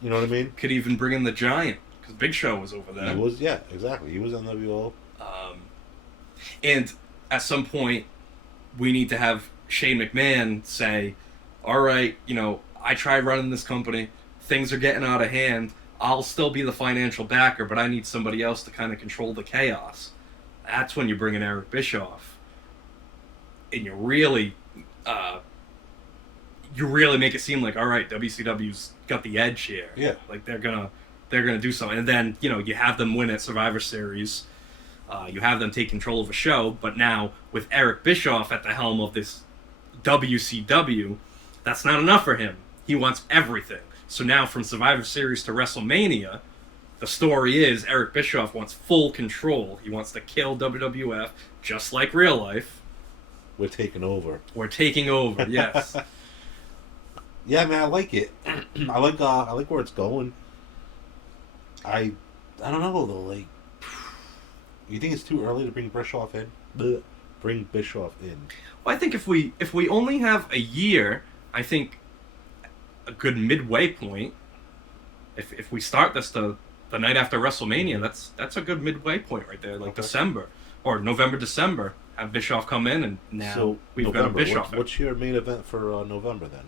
You know what I mean? Could even bring in the Giant because Big Show was over there. He was, yeah, exactly. He was NWO. And at some point, we need to have Shane McMahon say, all right, I tried running this company. Things are getting out of hand. I'll still be the financial backer, but I need somebody else to kind of control the chaos. That's when you bring in Eric Bischoff. And you really make it seem like, all right, WCW's got the edge here. Yeah. Like they're gonna do something. And then, you have them win at Survivor Series. You have them take control of a show, but now with Eric Bischoff at the helm of this WCW, that's not enough for him. He wants everything. So now from Survivor Series to WrestleMania, the story is Eric Bischoff wants full control. He wants to kill WWF, just like real life. We're taking over. We're taking over, yes. Yeah, man, I like it. I like where it's going. I don't know though. Like, you think it's too early to bring Bischoff in? Blech. Bring Bischoff in. Well, I think if we only have a year, I think a good midway point. If we start this the night after WrestleMania, that's a good midway point right there, like Okay. December or November, December. Have Bischoff come in, and now So we've November. got a Bischoff. What's your main event for November then?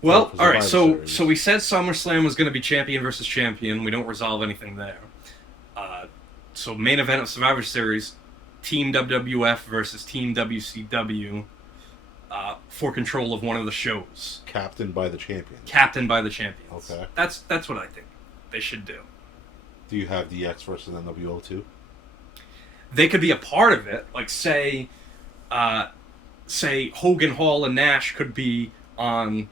Well, for all right. Survivor So Series? we said SummerSlam was going to be champion versus champion. We don't resolve anything there. So main event of Survivor Series, Team WWF versus Team WCW for control of one of the shows. Captained by the champions. Captained by the champions. Okay. That's what I think they should do. Do you have DX versus NWO too? They could be a part of it. Like say Hogan, Hall, and Nash could be on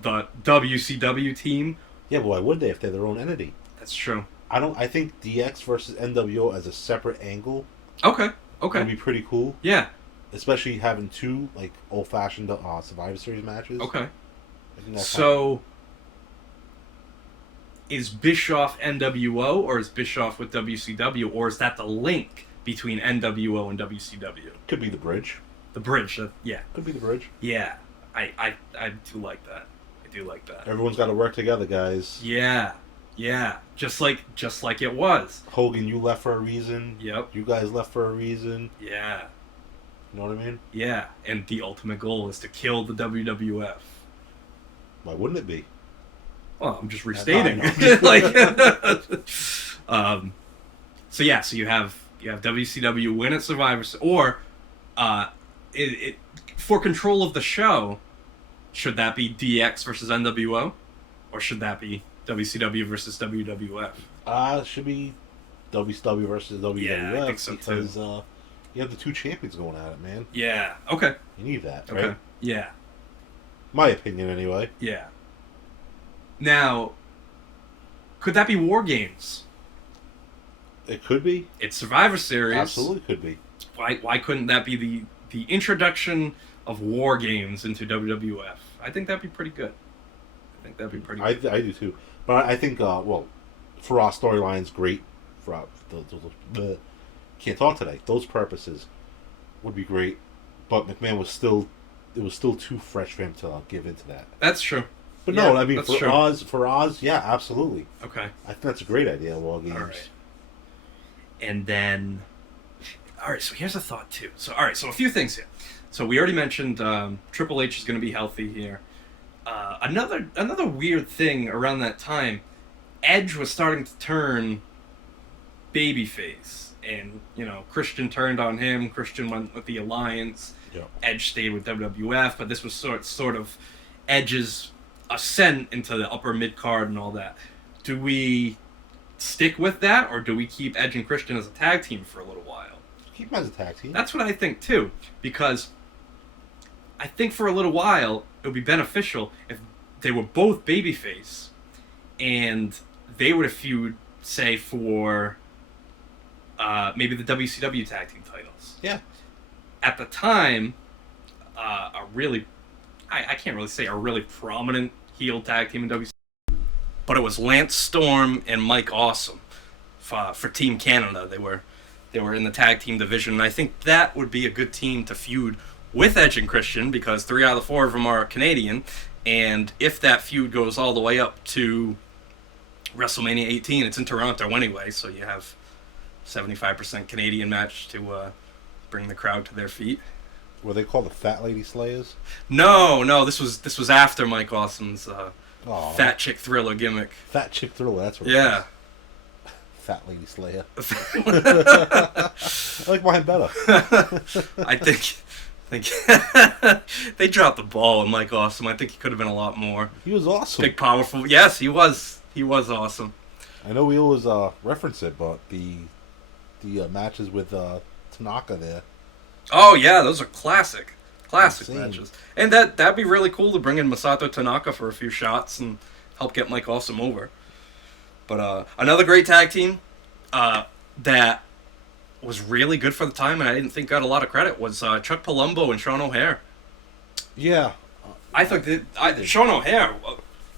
the WCW team. Yeah, but why would they if they're their own entity? That's true. I think DX versus NWO as a separate angle Okay. would be pretty cool. Yeah. Especially having two like old-fashioned Survivor Series matches. Okay. I think that's So, is Bischoff NWO, or is Bischoff with WCW, or is that the link between NWO and WCW? could be the bridge. The bridge, yeah. Could be the bridge. Yeah. I do like that. I do like that. Everyone's got to work together, guys. Yeah. Yeah. Just like it was. Hogan, you left for a reason. Yep. You guys left for a reason. Yeah. You know what I mean? Yeah. And the ultimate goal is to kill the WWF. Why wouldn't it be? Well, I'm just restating. I So you have WCW win at Survivor, or for control of the show, should that be DX versus NWO, or should that be WCW versus WWF? It should be WCW versus WWF. Yeah, I think so, too. Because you have the two champions going at it, man. Yeah. Okay. You need that, Okay. right? Yeah. My opinion, anyway. Yeah. Now, could that be War Games? It could be. It's Survivor Series. Absolutely could be. Why couldn't that be the introduction of War Games into WWF? I think that'd be pretty good. I do too. But I think, for our storylines, great. For our, can't talk today. Those purposes would be great. But McMahon was still too fresh for him to give into that. That's true. But Yeah, no, I mean that's for true. Oz, yeah, absolutely. Okay. I think that's a great idea. Wall games. All right. And then, all right. So here's a thought too. So all right. So a few things here. So we already mentioned Triple H is going to be healthy here. Another weird thing around that time, Edge was starting to turn babyface, and Christian turned on him. Christian went with the Alliance. Yep. Edge stayed with WWF, but this was sort of Edge's ascent into the upper mid card and all that. Do we stick with that, or do we keep Edge and Christian as a tag team for a little while? Keep them as a tag team. That's what I think too, because I think for a little while it would be beneficial if they were both babyface, and they would have feud, say, for maybe the WCW tag team titles. Yeah. At the time, a really, I can't really say a really prominent heel tag team in WCW, but it was Lance Storm and Mike Awesome for Team Canada. They were in the tag team division, and I think that would be a good team to feud with Edge and Christian, because 3 out of the 4 of them are Canadian, and if that feud goes all the way up to WrestleMania 18, it's in Toronto anyway, so you have 75% Canadian match to bring the crowd to their feet. Were they called the Fat Lady Slayers? No, this was after Mike Awesome's Aw. Fat Chick Thriller gimmick. Fat Chick Thriller, that's what it Yeah. was. Fat Lady Slayer. I like mine better. I think they dropped the ball with Mike Awesome. I think he could have been a lot more. He was awesome. Big, powerful. Yes, he was. He was awesome. I know we always reference it, but the matches with Tanaka there. Oh yeah, those are classic Insane. matches. And that'd be really cool to bring in Masato Tanaka for a few shots and help get Mike Awesome over. But another great tag team that was really good for the time, and I didn't think got a lot of credit, was Chuck Palumbo and Sean O'Haire. Yeah. I thought Sean O'Haire,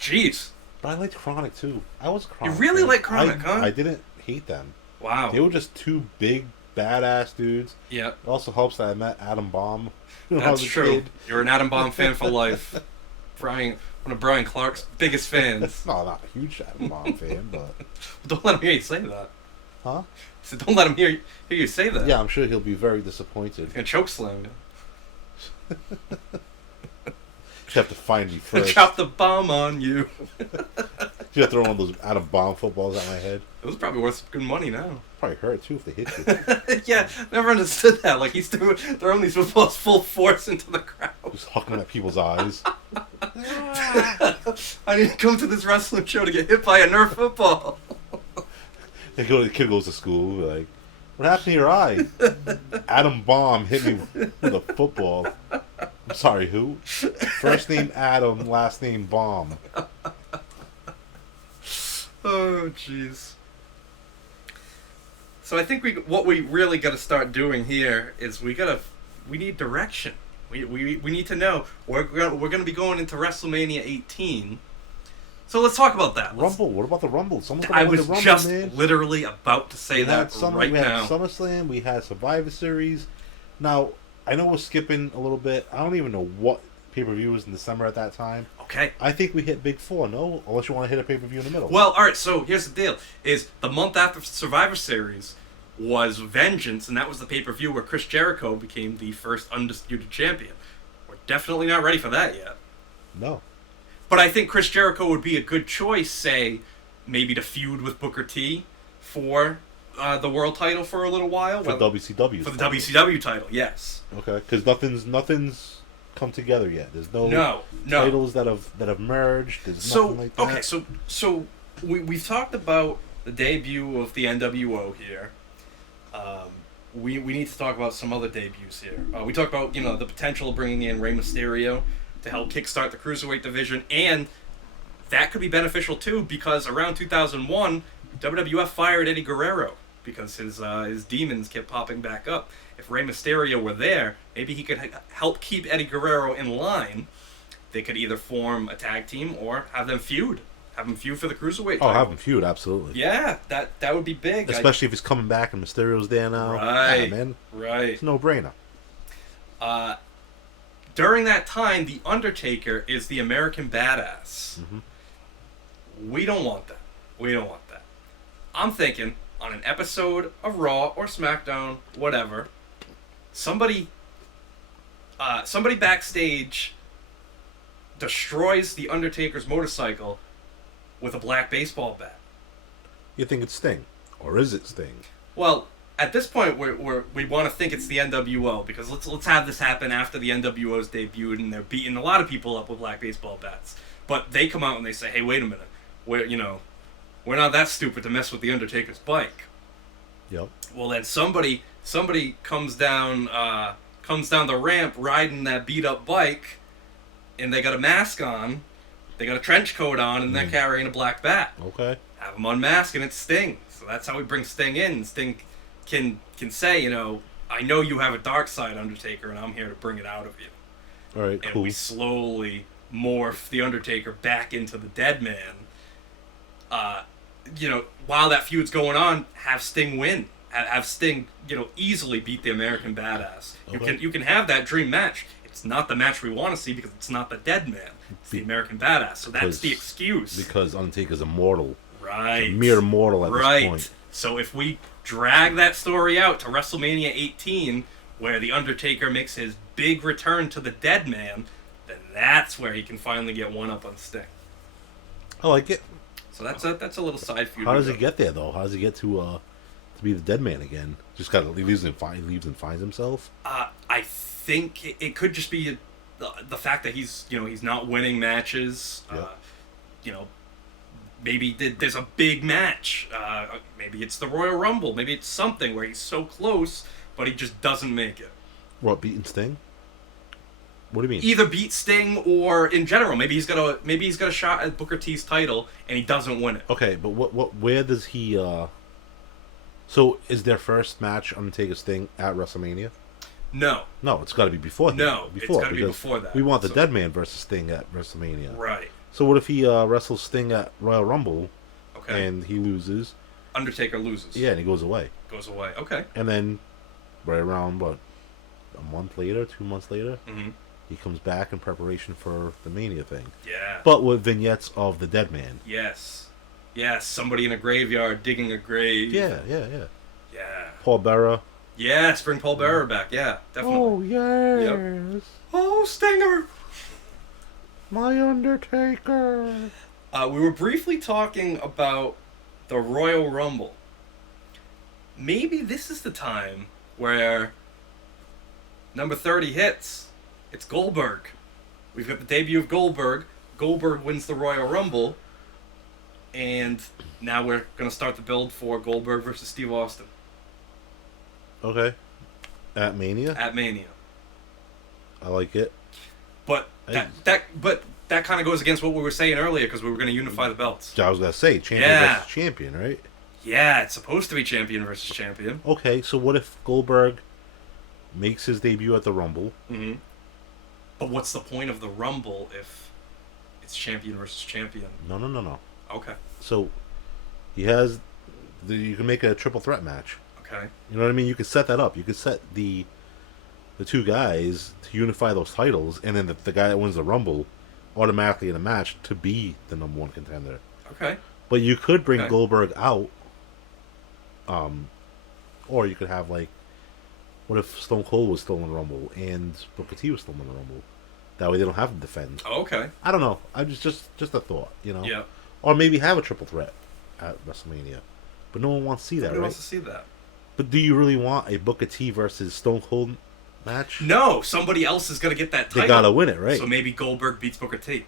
jeez. But I liked Chronic too. I was a Chronic. You really fan. like Chronic, huh? I didn't hate them. Wow. They were just two big, badass dudes. Yeah. It also helps that I met Adam Bomb when I was That's a true. kid. You're an Adam Bomb fan for life. One of Brian Clark's biggest fans. No, not a huge Adam Bomb fan, but... Don't let him hear you say that. Huh? So don't let him hear you say that. Yeah, I'm sure he'll be very disappointed. He's gonna choke slam you. You have to find me first. Drop the bomb on you. You have to throw one of those Adam Bomb footballs at my head. It was probably worth some good money now. Probably hurt too if they hit you. Yeah, never understood that. Like, he's throwing these footballs full force into the crowd. Just hucking at people's eyes. I didn't come to this wrestling show to get hit by a Nerf football. The kid goes to school, like, what happened to your eye? Adam Bomb hit me with a football. I'm sorry, who? First name Adam, last name Bomb. Oh, jeez. So I think what we really got to start doing here is we need direction. We need to know we're gonna be going into WrestleMania 18. So let's talk about that. Rumble. What about the Rumble? I was just literally about to say that right now. We had SummerSlam. We had Survivor Series. Now I know we're skipping a little bit. I don't even know what pay-per-view was in December at that time. Okay. I think we hit Big Four. No, unless you want to hit a pay-per-view in the middle. Well, all right. So here's the deal: is the month after Survivor Series was Vengeance, and that was the pay-per-view where Chris Jericho became the first undisputed champion. We're definitely not ready for that yet. No. But I think Chris Jericho would be a good choice, say, maybe to feud with Booker T for the world title for a little while. For WCW. For the WCW title, yes. Okay, because nothing's come together yet. There's no No. titles that have merged. There's nothing like that. Okay, so we've talked about the debut of the NWO here. We need to talk about some other debuts here. We talked about the potential of bringing in Rey Mysterio to help kickstart the Cruiserweight division, and that could be beneficial too because around 2001, WWF fired Eddie Guerrero because his demons kept popping back up. If Rey Mysterio were there, maybe he could help keep Eddie Guerrero in line. They could either form a tag team or have them feud. Have them feud for the Cruiserweight title. Oh, have them feud, absolutely. Yeah, that would be big. Especially if he's coming back and Mysterio's there now. Right. Yeah, man. Right. It's a no-brainer. during that time, The Undertaker is the American badass. We don't want that. We don't want that. I'm thinking, on an episode of Raw or SmackDown, whatever, somebody backstage destroys The Undertaker's motorcycle with a black baseball bat. You think it's Sting, or is it Sting? Well, at this point, we want to think it's the NWO, because let's have this happen after the NWO's debuted, and they're beating a lot of people up with black baseball bats. But they come out and they say, "Hey, wait a minute, we're not that stupid to mess with the Undertaker's bike." Yep. Well, then somebody comes down the ramp riding that beat up bike, and they got a mask on, they got a trench coat on, and they're carrying a black bat. Okay. Have him unmask, and it's Sting. So that's how we bring Sting in. Sting can say, I know you have a dark side, Undertaker, and I'm here to bring it out of you. All right. And Cool. we slowly morph the Undertaker back into the Dead Man. While that feud's going on, have Sting win. Have Sting, easily beat the American badass. Okay. You can have that dream match. It's not the match we want to see because it's not the Dead Man. It's the American badass. So that's the excuse. Because Undertaker's immortal. Right. He's a mere mortal at this point. So if we drag that story out to WrestleMania 18, where the Undertaker makes his big return to the Dead Man, then that's where he can finally get one up on Sting. I like it. So that's a little side feud. How does he get there though? How does he get to be the Dead Man again? Just he leaves and finds himself. I think it could just be the fact that he's not winning matches. Yep. Maybe there's a big match. Maybe it's the Royal Rumble. Maybe it's something where he's so close, but he just doesn't make it. What, beating Sting? What do you mean? Either beat Sting or in general. Maybe he's got a shot at Booker T's title and he doesn't win it. Okay, but where does he? So is their first match Undertaker Sting at WrestleMania? No, it's got to be before. it's got to be before that. We want the Dead Man versus Sting at WrestleMania. Right. So what if he wrestles Sting at Royal Rumble, and he loses? Undertaker loses. Yeah, and he goes away. Okay. And then, right around a month later, 2 months later, he comes back in preparation for the Mania thing. Yeah. But with vignettes of the Dead Man. Yes. Somebody in a graveyard digging a grave. Yeah. Yeah. Paul Bearer. Yes, bring Paul Bearer back. Yeah, definitely. Oh yes. Yep. Oh, Stinger. My Undertaker. We were briefly talking about the Royal Rumble. Maybe this is the time where number 30 hits. It's Goldberg. We've got the debut of Goldberg. Goldberg wins the Royal Rumble. And now we're going to start the build for Goldberg versus Steve Austin. Okay. At Mania? At Mania. I like it. But that kind of goes against what we were saying earlier because we were going to unify the belts. I was going to say, champion versus champion, right? Yeah, it's supposed to be champion versus champion. Okay, so what if Goldberg makes his debut at the Rumble? Mm-hmm. But what's the point of the Rumble if it's champion versus champion? No. Okay. So he has you can make a triple threat match. Okay. You know what I mean? You could set that up. You could set the two guys to unify those titles, and then the guy that wins the Rumble automatically in a match to be the number one contender. Okay. But you could bring Goldberg out, or you could have what if Stone Cold was still in the Rumble and Booker T was still in the Rumble? That way they don't have to defend. Oh, okay. I don't know. I just a thought, Yeah. Or maybe have a triple threat at WrestleMania, but no one wants to see that. Nobody right? wants to see that. But do you really want a Booker T versus Stone Cold match? No, somebody else is going to get that title. They gotta win it, right? So maybe Goldberg beats Booker T.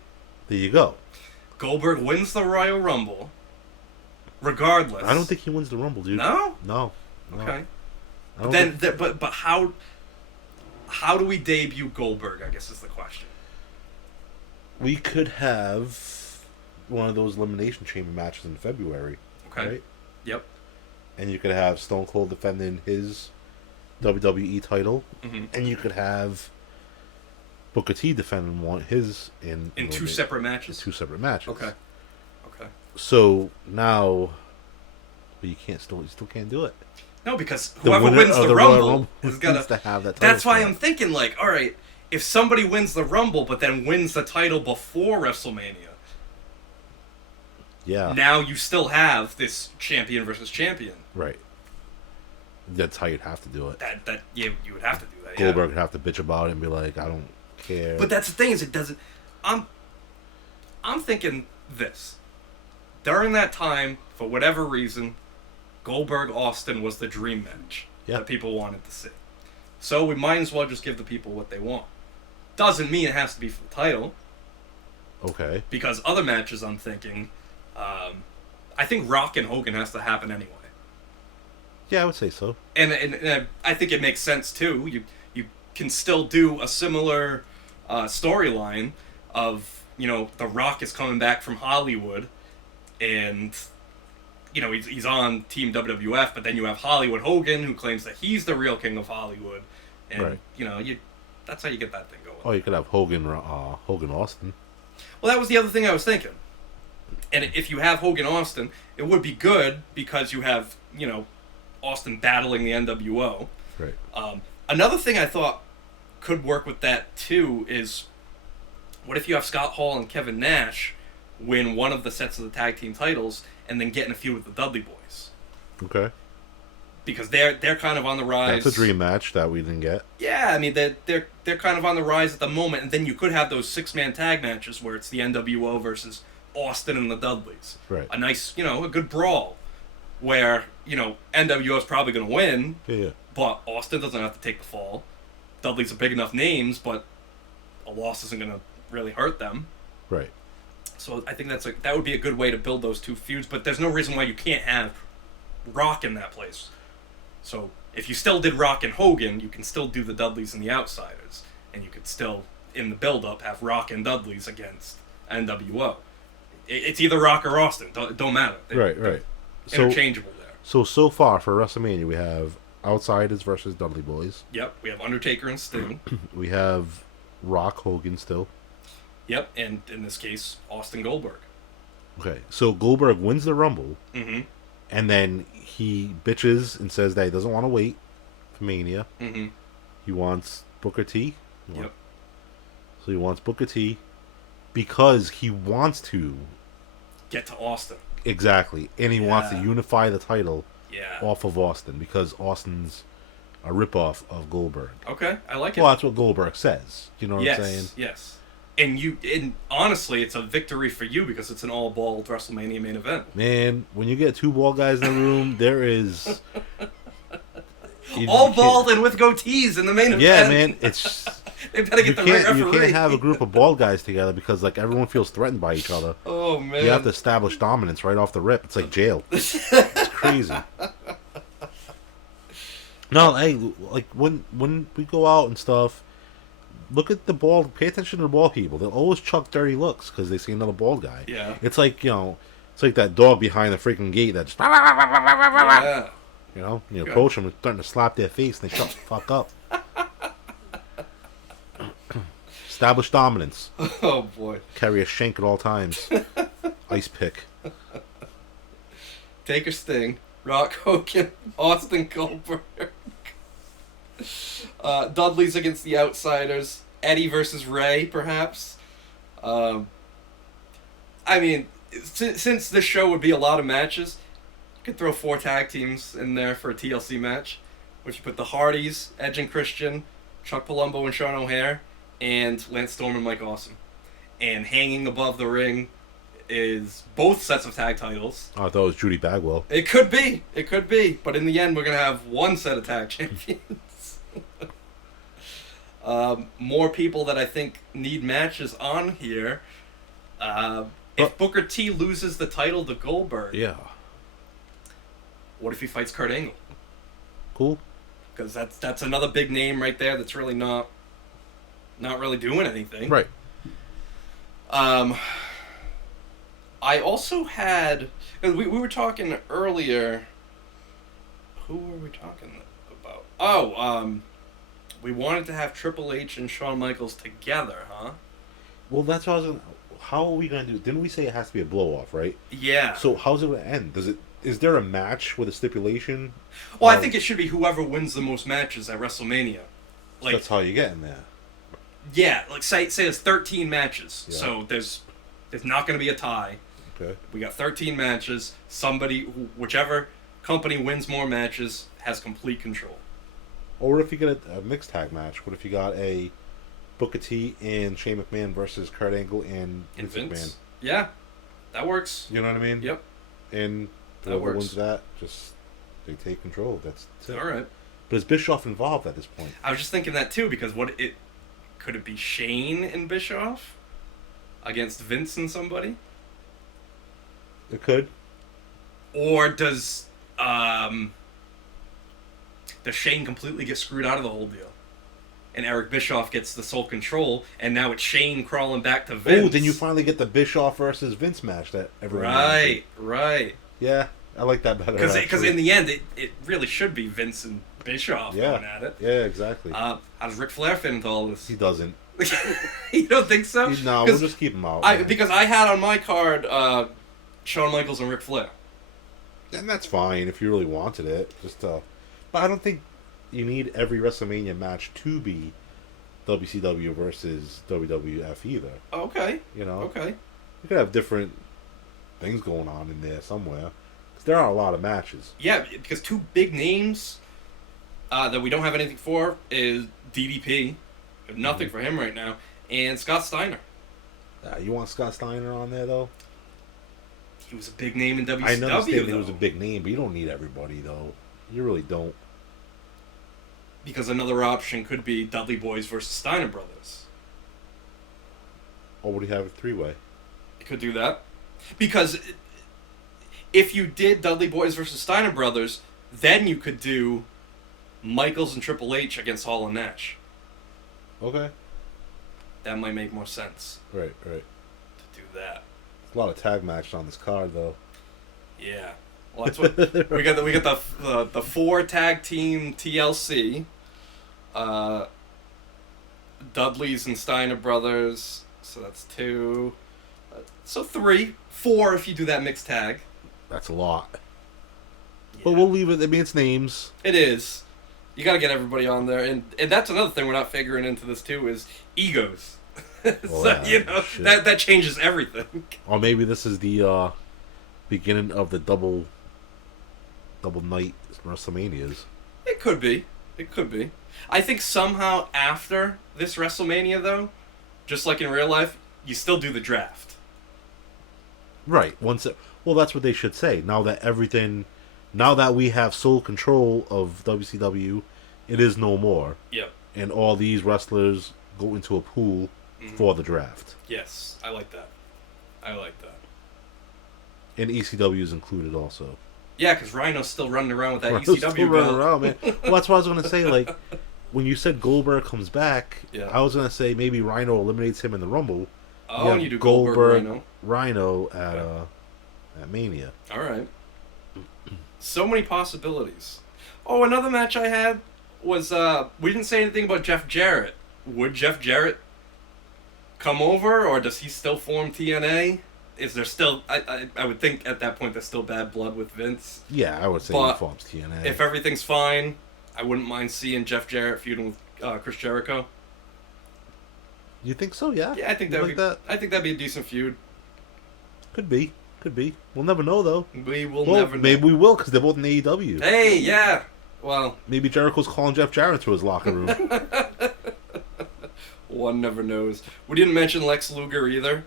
There you go. Goldberg wins the Royal Rumble. Regardless. I don't think he wins the Rumble, dude. No? Okay. But how do we debut Goldberg, I guess is the question. We could have one of those Elimination Chamber matches in February. Okay. Right? Yep. And you could have Stone Cold defending his WWE title. Mm-hmm. And you could have Booker T defending his in two separate matches. Two separate matches. Okay. So now, but you still can't do it. No, because whoever wins the Rumble is gonna to have that. That's why I'm thinking all right, if somebody wins the Rumble but then wins the title before WrestleMania, now you still have this champion versus champion. Right. That's how you'd have to do it. You would have to do that. Goldberg would have to bitch about it and be like, I don't care. But that's the thing, is it doesn't. I'm thinking this. During that time, for whatever reason, Goldberg-Austin was the dream match that people wanted to see. So we might as well just give the people what they want. Doesn't mean it has to be for the title. Okay. Because other matches, I'm thinking, I think Rock and Hogan has to happen anyway. Yeah, I would say so. And I think it makes sense too. You can still do a similar storyline of, The Rock is coming back from Hollywood, and he's on Team WWF, but then you have Hollywood Hogan, who claims that he's the real king of Hollywood, and that's how you get that thing going. Oh, you could have Hogan Austin. Well, that was the other thing I was thinking. And if you have Hogan Austin, it would be good because you have Austin battling the NWO. Right. Another thing I thought could work with that too is, what if you have Scott Hall and Kevin Nash win one of the sets of the tag team titles and then get in a feud with the Dudley Boys? Okay. Because they're kind of on the rise. That's a dream match that we didn't get. Yeah, I mean they're kind of on the rise at the moment, and then you could have those 6-man tag matches where it's the NWO versus Austin and the Dudleys. Right. A nice, a good brawl where, NWO is probably going to win. Yeah. But Austin doesn't have to take the fall. Dudley's are big enough names, but a loss isn't going to really hurt them. Right. So I think that would be a good way to build those two feuds, but there's no reason why you can't have Rock in that place. So if you still did Rock and Hogan, you can still do the Dudleys and the Outsiders, and you could still, in the build-up, have Rock and Dudleys against NWO. It's either Rock or Austin. Don't matter. Right. Interchangeable there. So far for WrestleMania, we have Outsiders versus Dudley Boys. Yep, we have Undertaker and Sting. We have Rock Hogan still. Yep, and in this case, Austin Goldberg. Okay, so Goldberg wins the Rumble, and then he bitches and says that he doesn't want to wait for Mania. He wants Booker T. Yep. So he wants Booker T because he wants to get to Austin. Exactly, and he wants to unify the title off of Austin because Austin's a ripoff of Goldberg. Okay, I like it. Well, that's what Goldberg says. You know what I'm saying? Yes. And honestly, it's a victory for you because it's an all-bald WrestleMania main event. Man, when you get two bald guys in the room, there is all bald and with goatees in the main event. Yeah, man, it's they better get the right referee. You can't have a group of bald guys together because everyone feels threatened by each other. Oh man, you have to establish dominance right off the rip. It's like jail. It's crazy. No, hey, when we go out and stuff, look at the bald. Pay attention to the bald people. They'll always chuck dirty looks because they see another bald guy. Yeah. It's like it's like that dog behind the freaking gate that's. Yeah. You approach them and starting to slap their face and they shut the fuck up. Establish dominance. Oh boy. Carry a shank at all times. Ice pick. Taker, Sting, Rock Hogan, Austin Goldberg. Dudley's against the Outsiders. Eddie versus Ray, perhaps. I mean, since this show would be a lot of matches, you could throw 4 tag teams in there for a TLC match, which you put the Hardys, Edge and Christian, Chuck Palumbo and Sean O'Haire, and Lance Storm and Mike Awesome. And hanging above the ring is both sets of tag titles. Oh, I thought it was Judy Bagwell. It could be. But in the end, we're going to have one set of tag champions. More people that I think need matches on here. If Booker T loses the title to Goldberg, what if he fights Kurt Angle? Cool. Because that's another big name right there that's really not really doing anything. Right. I also had... We were talking earlier... Who were we talking about? Oh, we wanted to have Triple H and Shawn Michaels together, huh? Well, that's what I was going to... How are we going to do... Didn't we say it has to be a blow-off, right? Yeah. So how's it going to end? Is there a match with a stipulation? Well, I think it should be whoever wins the most matches at WrestleMania. That's how you get in there. Yeah, like say there's 13 matches, Yeah. so there's not going to be a tie. Okay. We got 13 matches. Whichever company wins more matches has complete control. Or if you get a mixed tag match, what if you got a Booker T and Shane McMahon versus Kurt Angle and Vince McMahon? Yeah, that works. You know what I mean? Yep. And That whoever works. wins that, just they take control. That's it. All right. But is Bischoff involved at this point? I was just thinking that too, because could it be Shane and Bischoff against Vince and somebody? It could. Or does Shane completely get screwed out of the whole deal? And Eric Bischoff gets the sole control, and now it's Shane crawling back to Vince. Oh, then you finally get the Bischoff versus Vince match that everyone Right. Yeah, I like that better. Because in the end, it really should be Vince and Bischoff going at it. Yeah, exactly. How does Ric Flair fit into all this? He doesn't. You don't think so? No, we'll just keep him out. man. Because I had on my card Shawn Michaels and Ric Flair. And that's fine if you really wanted it. But I don't think you need every WrestleMania match to be WCW versus WWF either. Okay. You know? Okay. You could have different things going on in there somewhere. Because there are a lot of matches. Yeah, because two big names that we don't have anything for is DDP. Nothing for him right now. And Scott Steiner. You want Scott Steiner on there, though? He was a big name in WCW, I understand he though. was a big name, but you don't need everybody, though. You really don't. Because another option could be Dudley Boys versus Steiner Brothers. Or would you have a three-way? You could do that. Because if you did Dudley Boys versus Steiner Brothers, then you could do Michaels and Triple H against Hall and Nash. Okay. That might make more sense Right. to do that. A lot of tag matches on this card, though. Yeah. Well, that's what we got. We got the 4 tag team TLC. Dudley's and Steiner Brothers. So that's 2. So 3, 4 if you do that mixed tag. That's a lot. Yeah. But we'll leave it. I mean, it's names. It is. You got to get everybody on there, and that's another thing we're not figuring into this too is egos. So, yeah, shit. that changes everything. Or maybe this is the beginning of the double night WrestleManias. It could be. It could be. I think somehow after this WrestleMania, though, just like in real life, you still do the draft. Right. Well, that's what they should say. Now that we have sole control of WCW, it is no more. Yep. And all these wrestlers go into a pool for the draft. Yes, I like that. And ECW is included also. Yeah, because Rhino's still running around with that Rhino's ECW still running belt. around, man. Well, that's what I was going to say. Like, when you said Goldberg comes back, Yeah. I was going to say maybe Rhino eliminates him in the Rumble. Oh, have and you do Goldberg, Rhino at Mania. All right. So many possibilities. Oh, another match I had was we didn't say anything about Jeff Jarrett. Would Jeff Jarrett come over, or does he still form TNA? Is there still? I would think at that point there's still bad blood with Vince. Yeah, I would say But he forms TNA. If everything's fine, I wouldn't mind seeing Jeff Jarrett feuding with Chris Jericho. You think so? Yeah. Yeah, I think You that like would. I think that'd be a decent feud. Could be. We'll never know though. We will Well, never know. maybe we will because they're both in AEW. Hey, yeah. Well, Maybe Jericho's calling Jeff Jarrett to his locker room. one never knows. We didn't mention Lex Luger either.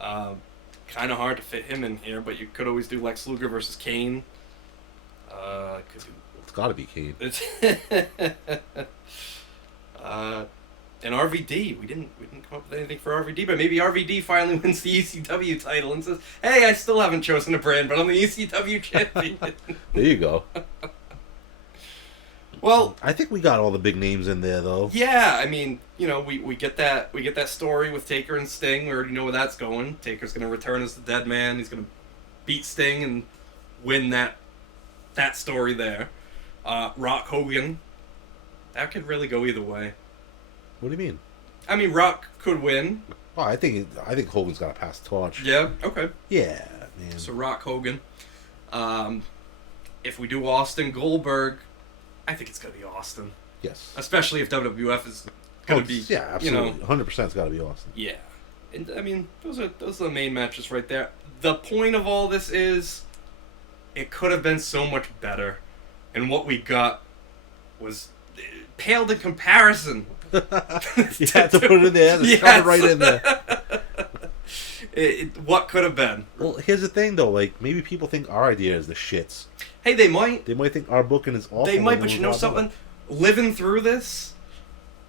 Kind of hard to fit him in here, but you could always do Lex Luger versus Kane. It's got to be Kane. And RVD. We didn't come up with anything for RVD, but maybe RVD finally wins the ECW title and says, "Hey, I still haven't chosen a brand, but I'm the ECW champion." There you go. Well, I think we got all the big names in there though. yeah, I mean, we get that story with Taker and Sting. We already know where that's going. Taker's going to return as the Dead Man. He's going to beat Sting and win that story there. Rock Hogan. That could really go either way. What do you mean? I mean, Rock could win. Oh, I think Hogan's got to pass the torch. Yeah. Okay. Yeah, man. So Rock Hogan. If we do Austin Goldberg, I think it's gonna be Austin. Yes. Especially if WWF is gonna be, yeah, absolutely, 100%. It's got to be Austin. Yeah, and I mean, those are the main matches right there. The point of all this is, it could have been so much better, and what we got was paled in comparison. You had to put it in there. Yes. Shove it right in there. What could have been? Well, here's the thing, though. Like, maybe people think our idea is the shits. Hey, they might. They might think our booking is awful. They might, but you know something? Living through this,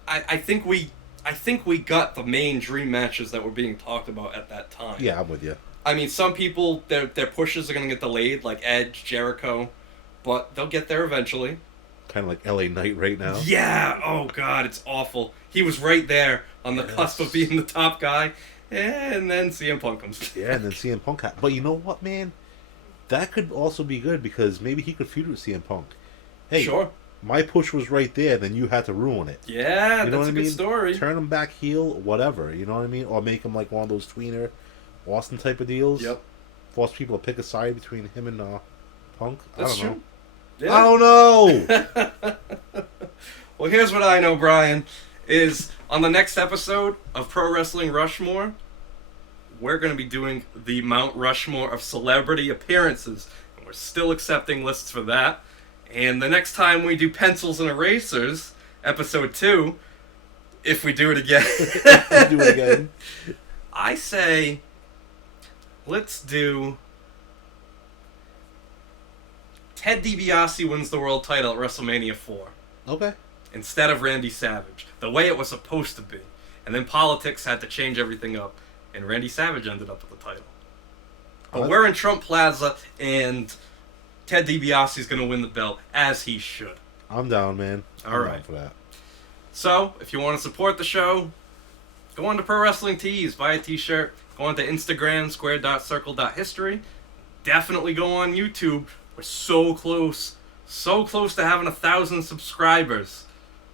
I think we got the main dream matches that were being talked about at that time. Yeah, I'm with you. I mean, some people, their pushes are going to get delayed, like Edge, Jericho, but they'll get there eventually. Kind of like LA Knight right now. Yeah, oh god, it's awful. He was right there on the cusp of being the top guy, and then CM Punk comes. Yeah, and then CM Punk. But you know what, man? That could also be good because maybe he could feud with CM Punk. Hey, Sure. My push was right there, then you had to ruin it. Yeah, You know that's what a I good mean? story. Turn him back heel, whatever. You know what I mean? Or make him like one of those tweener Austin type of deals. Yep. Force people to pick a side between him and Punk. That's I don't true. know. Yeah. I don't know. Well, here's what I know, Brian, is on the next episode of Pro Wrestling Rushmore, we're going to be doing the Mount Rushmore of celebrity appearances. And we're still accepting lists for that. And the next time we do Pencils and Erasers, episode 2, if we do it again, Do it again. I say, let's do Ted DiBiase wins the world title at WrestleMania 4 Okay. instead of Randy Savage, the way it was supposed to be. And then politics had to change everything up, and Randy Savage ended up with the title. But we're in Trump Plaza, and Ted DiBiase is going to win the belt, as he should. I'm down, man. All I'm right. down for that. So, if you want to support the show, go on to Pro Wrestling Tees, buy a t-shirt, go on to Instagram, square.circle.history. Definitely go on YouTube. We're so close to having 1,000 subscribers.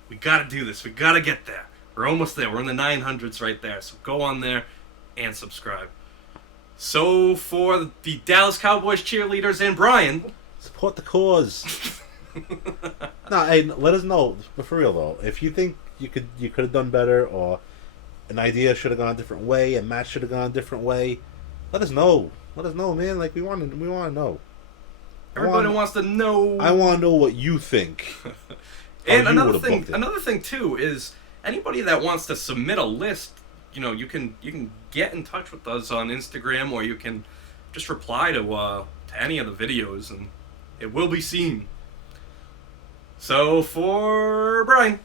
We gotta do this. We gotta get there. We're almost there. We're in the 900s right there. So go on there and subscribe. So for the Dallas Cowboys cheerleaders and Brian, Support the cause. No, hey, let us know. But for real though, if you think you could have done better, or an idea should have gone a different way, a match should have gone a different way, let us know. Let us know, man. Like we want to know. everybody wants to know. I want to know what you think. And How you another would've booked it. another thing too is anybody that wants to submit a list, you can get in touch with us on Instagram, or you can just reply to any of the videos, and it will be seen. So for Brian,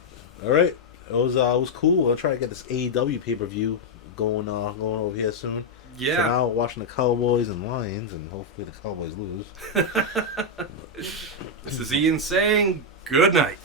All right, it was cool. I'll try to get this AEW pay-per-view going over here soon. yeah, So now watching the Cowboys and Lions, and hopefully the Cowboys lose. this is Ian saying good night.